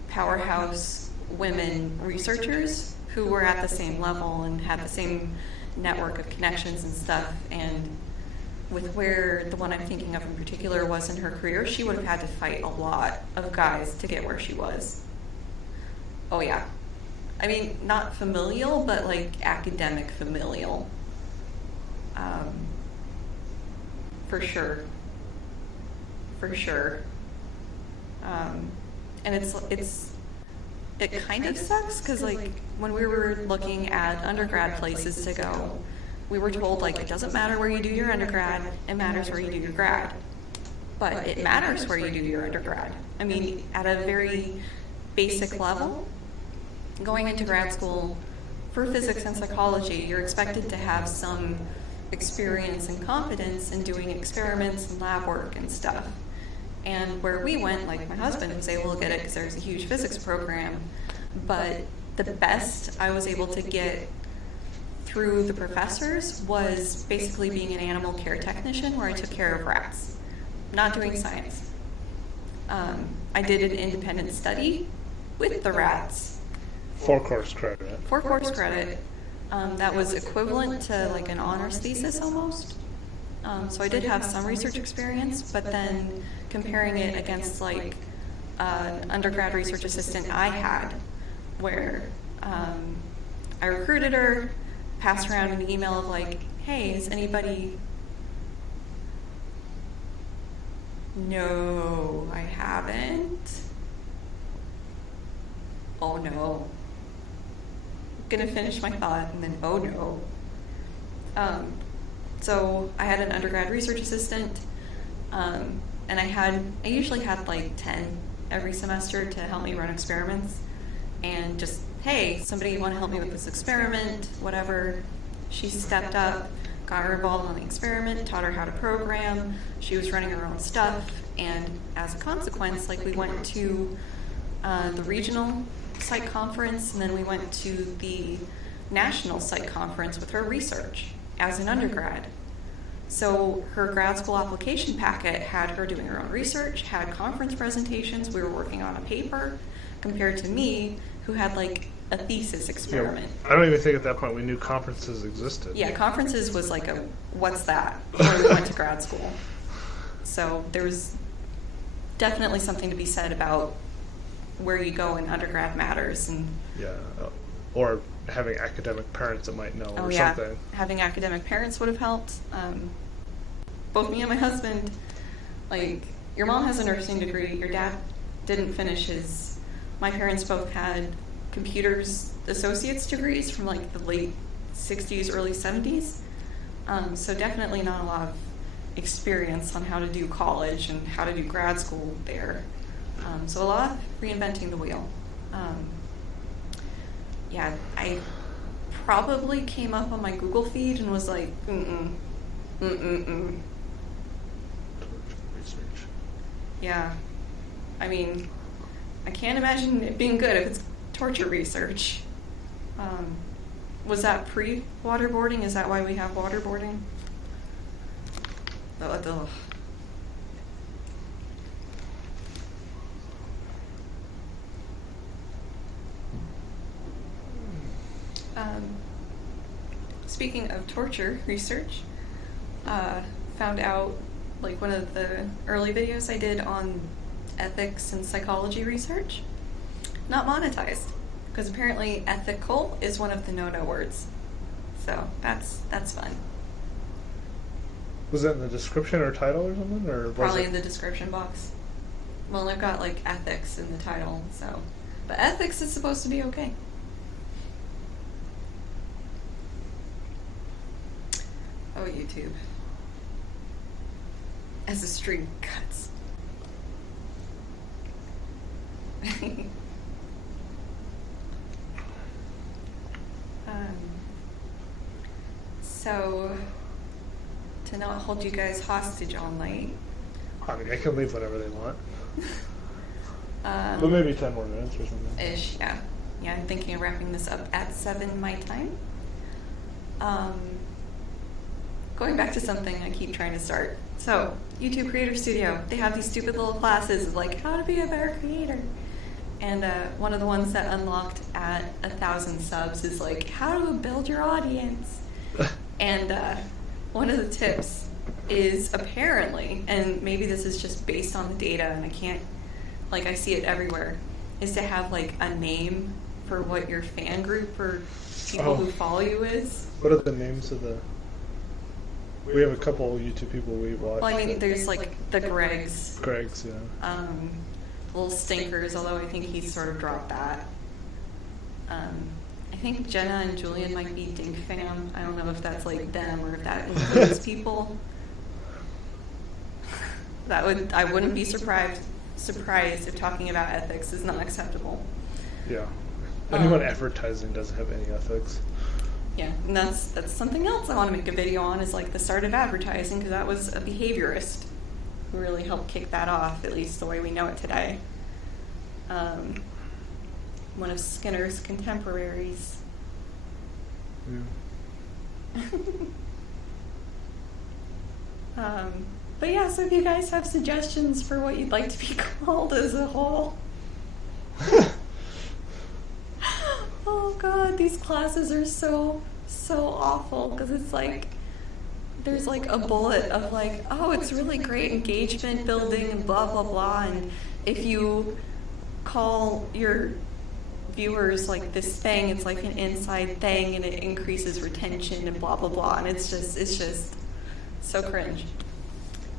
powerhouse women researchers who were at the same level and had the same network of connections and stuff, and with where the one I'm thinking of in particular was in her career, she would have had to fight a lot of guys to get where she was. Oh yeah. I mean, not familial, but like academic familial. For sure. For sure. And it kind of sucks because, like, when we were looking at undergrad places to go, we were told, like, it doesn't matter where you do your undergrad, it matters where you do your grad. But it matters where you do your undergrad. I mean, at a very basic level, going into grad school for physics and psychology, you're expected to have some experience and competence in doing experiments and lab work and stuff. And where we went, like, my husband was able to get it because there's a huge physics program, but the best I was able to get through the professors was basically being an animal care technician where I took care of rats, not doing science. I did an independent study with the rats. 4 course credit. 4 course credit. That was equivalent to like an honors thesis almost. So I did have some research experience, but then comparing it against like an undergrad research assistant I had, where I recruited her, passed around an email of like, hey, is anybody... No, I haven't. Oh no. Gonna finish my thought and then oh no. So I had an undergrad research assistant, and I usually had like 10 every semester to help me run experiments, and just, hey, somebody want to help me with this experiment, whatever. She stepped up, got her involved on the experiment, taught her how to program. She was running her own stuff, and as a consequence, like, we went to the regional psych conference, and then we went to the national psych conference with her research as an undergrad. So her grad school application packet had her doing her own research, had conference presentations, we were working on a paper, compared to me, who had like a thesis experiment. I don't even think at that point we knew conferences existed. Yeah, conferences was like a, what's that, when we went to grad school. So there was definitely something to be said about where you go in undergrad matters. And yeah, or having academic parents that might know or something. Having academic parents would have helped. Both me and my husband, like, your mom has a nursing degree, your dad didn't finish his. My parents both had computers associate's degrees from like the late 60s, early 70s. So definitely not a lot of experience on how to do college and how to do grad school there. So a lot of reinventing the wheel. Yeah, I probably came up on my Google feed and was like, Research. Yeah, I mean, I can't imagine it being good if it's torture research. Was that pre-waterboarding? Is that why we have waterboarding? Ugh. Speaking of torture research, found out, like, one of the early videos I did on ethics and psychology research, not monetized, because apparently ethical is one of the no-no words. So that's fun. Was that in the description or title or something, or was Probably it? in the description box. Well, I've got like ethics in the title, so. But ethics is supposed to be okay. Oh, YouTube. As the stream cuts. So, to not hold you guys hostage all night. I mean, they can leave whatever they want. But Um, maybe 10 more minutes or something. Ish, yeah. Yeah, I'm thinking of wrapping this up at 7 my time. Going back to something I keep trying to start. So, YouTube Creator Studio, they have these stupid little classes of like how to be a better creator. And one of the ones that unlocked at 1,000 subs is like how to build your audience. And one of the tips is apparently, and maybe this is just based on the data and I can't, like I see it everywhere, is to have like a name for what your fan group or people who follow you is. What are the names of the... We have a couple YouTube people we watch. Well, I mean, there's like the Gregs, Greg's, yeah. Little Stinkers, although I think he's sort of dropped that. I think Jenna and Julian might be Dink Fam. I don't know if that's like them or if that includes people. I wouldn't be surprised if talking about ethics is not acceptable. Yeah. Anyone advertising doesn't have any ethics. Yeah, and that's something else I want to make a video on, is like the start of advertising, because that was a behaviorist who really helped kick that off, at least the way we know it today. One of Skinner's contemporaries. Yeah. But yeah, so if you guys have suggestions for what you'd like to be called as a whole. Oh god, these classes are so awful, because it's like there's like a bullet of like, oh, it's really great engagement building and blah blah blah, and if you call your viewers like this thing, it's like an inside thing and it increases retention and blah blah blah, and it's just so cringe.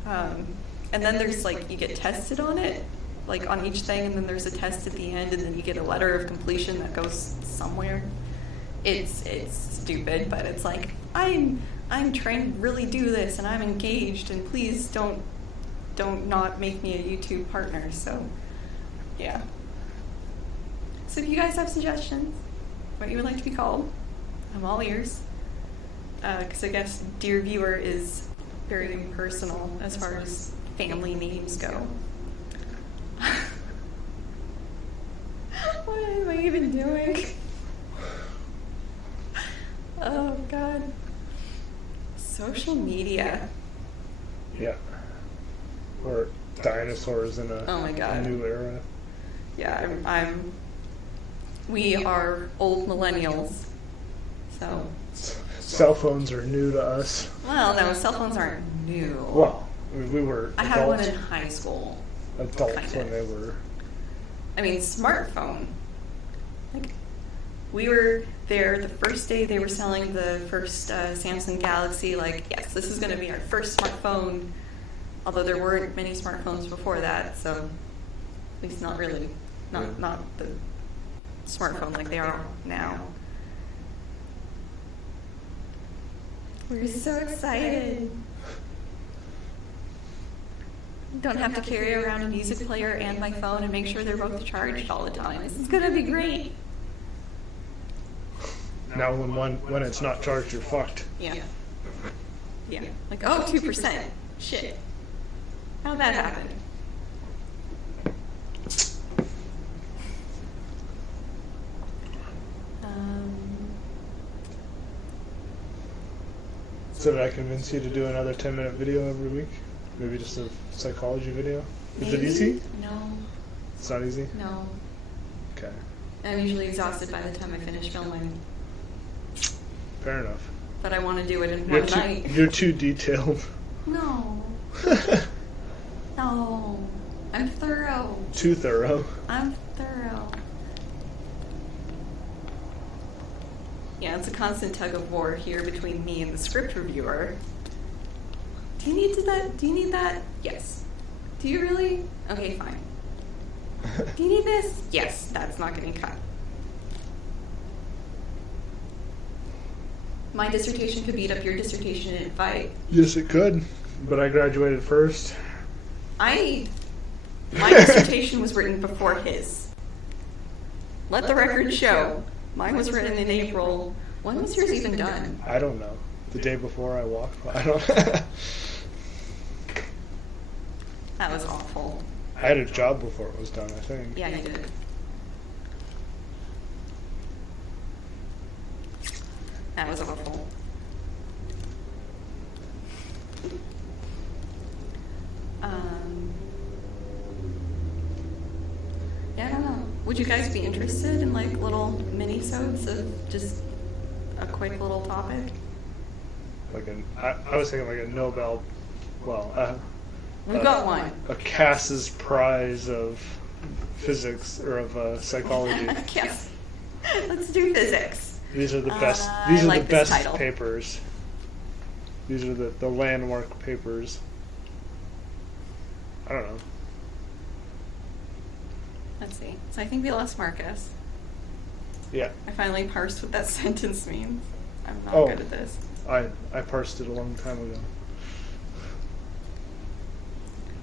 And then there's like, you get tested on it, like on each thing, and then there's a test at the end, and then you get a letter of completion that goes somewhere. It's stupid, but it's like, I'm trying to really do this, and I'm engaged, and please don't not make me a YouTube partner. So yeah. So if you guys have suggestions, what you would like to be called, I'm all ears. Because I guess dear viewer is very personal as far as family names go. What am I even doing? Oh god. Social media. Yeah. Or dinosaurs in a, Oh my God. a new era. Yeah, we are old millennials. So, Cell phones are new to us. well, no, cell phones aren't new. Well, I mean, we were I had one adults, in high school. adults kinda. when they were... I mean, smartphone. Like, we were there the first day they were selling the first Samsung Galaxy. Like, yes, this is going to be our first smartphone. Although there weren't many smartphones before that, so at least not really, not the smartphone like they are now. We're so excited. Don't have to carry around a music player and my phone and make sure they're both charged all the time. This is gonna be great. Now when it's not charged, you're fucked. Yeah. Yeah. Like, oh, 2%. Shit. How'd that happen? So did I convince you to do another 10-minute video every week? Maybe just a psychology video? Is it easy? No. It's not easy? No. Okay. I'm usually exhausted by the time I finish filming. Fair enough. But I want to do it in one night. You're too detailed. No. No. I'm thorough. Too thorough. I'm thorough. Yeah, it's a constant tug of war here between me and the script reviewer. Do you need that? Do you need that? Yes. Do you really? Okay, fine. Do you need this? Yes, that's not getting cut. My dissertation could beat up your dissertation in a fight. Yes, it could. But I graduated first. My dissertation was written before his. Let the record show. Mine was written in April. When was yours even done? I don't know. The day before I walked. I don't. That was awful. I had a job before it was done, I think. Yeah, you did. That was awful. Yeah, I don't know. Would you guys be interested in like little mini-sodes of just a quick little topic? Like I was thinking like a Nobel, well, We've got one. A Cass's prize of physics or of psychology. Yes. Let's do physics. These are the best. These are like the best title. papers. These are the landmark papers. I don't know. Let's see. So I think we lost Marcus. Yeah. I finally parsed what that sentence means. I'm not good at this. I parsed it a long time ago.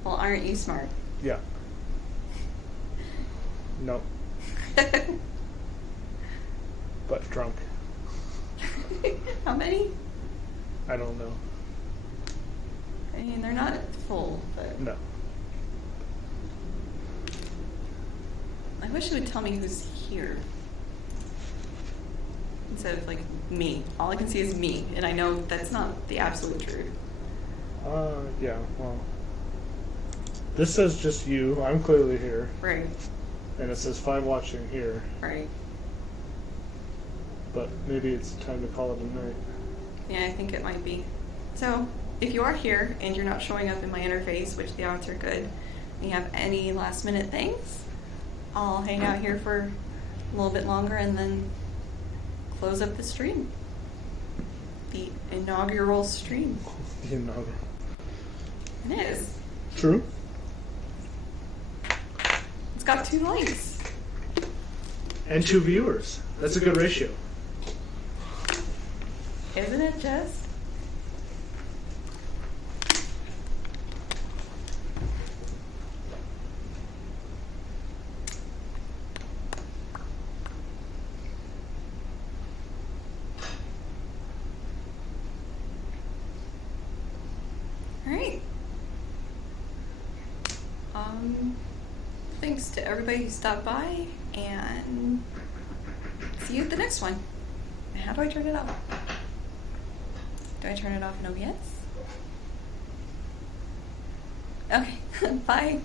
Well, aren't you smart? Yeah. No. But drunk. How many? I don't know. I mean, they're not full, but... No. I wish it would tell me who's here. Instead of, like, me. All I can see is me, and I know that's not the absolute truth. Yeah, well... This says just you. I'm clearly here. Right. And it says 5 watching here. Right. But maybe it's time to call it a night. Yeah, I think it might be. So, if you are here and you're not showing up in my interface, which the odds are good, and you have any last minute things, I'll hang out here for a little bit longer and then close up the stream. The inaugural stream. The inaugural. It is. True. It's got 2 likes. And 2 viewers. That's a good ratio. Isn't it just? All right. Thanks to everybody who stopped by, and see you at the next one. How do I turn it off? Do I turn it off in OBS? Okay, bye.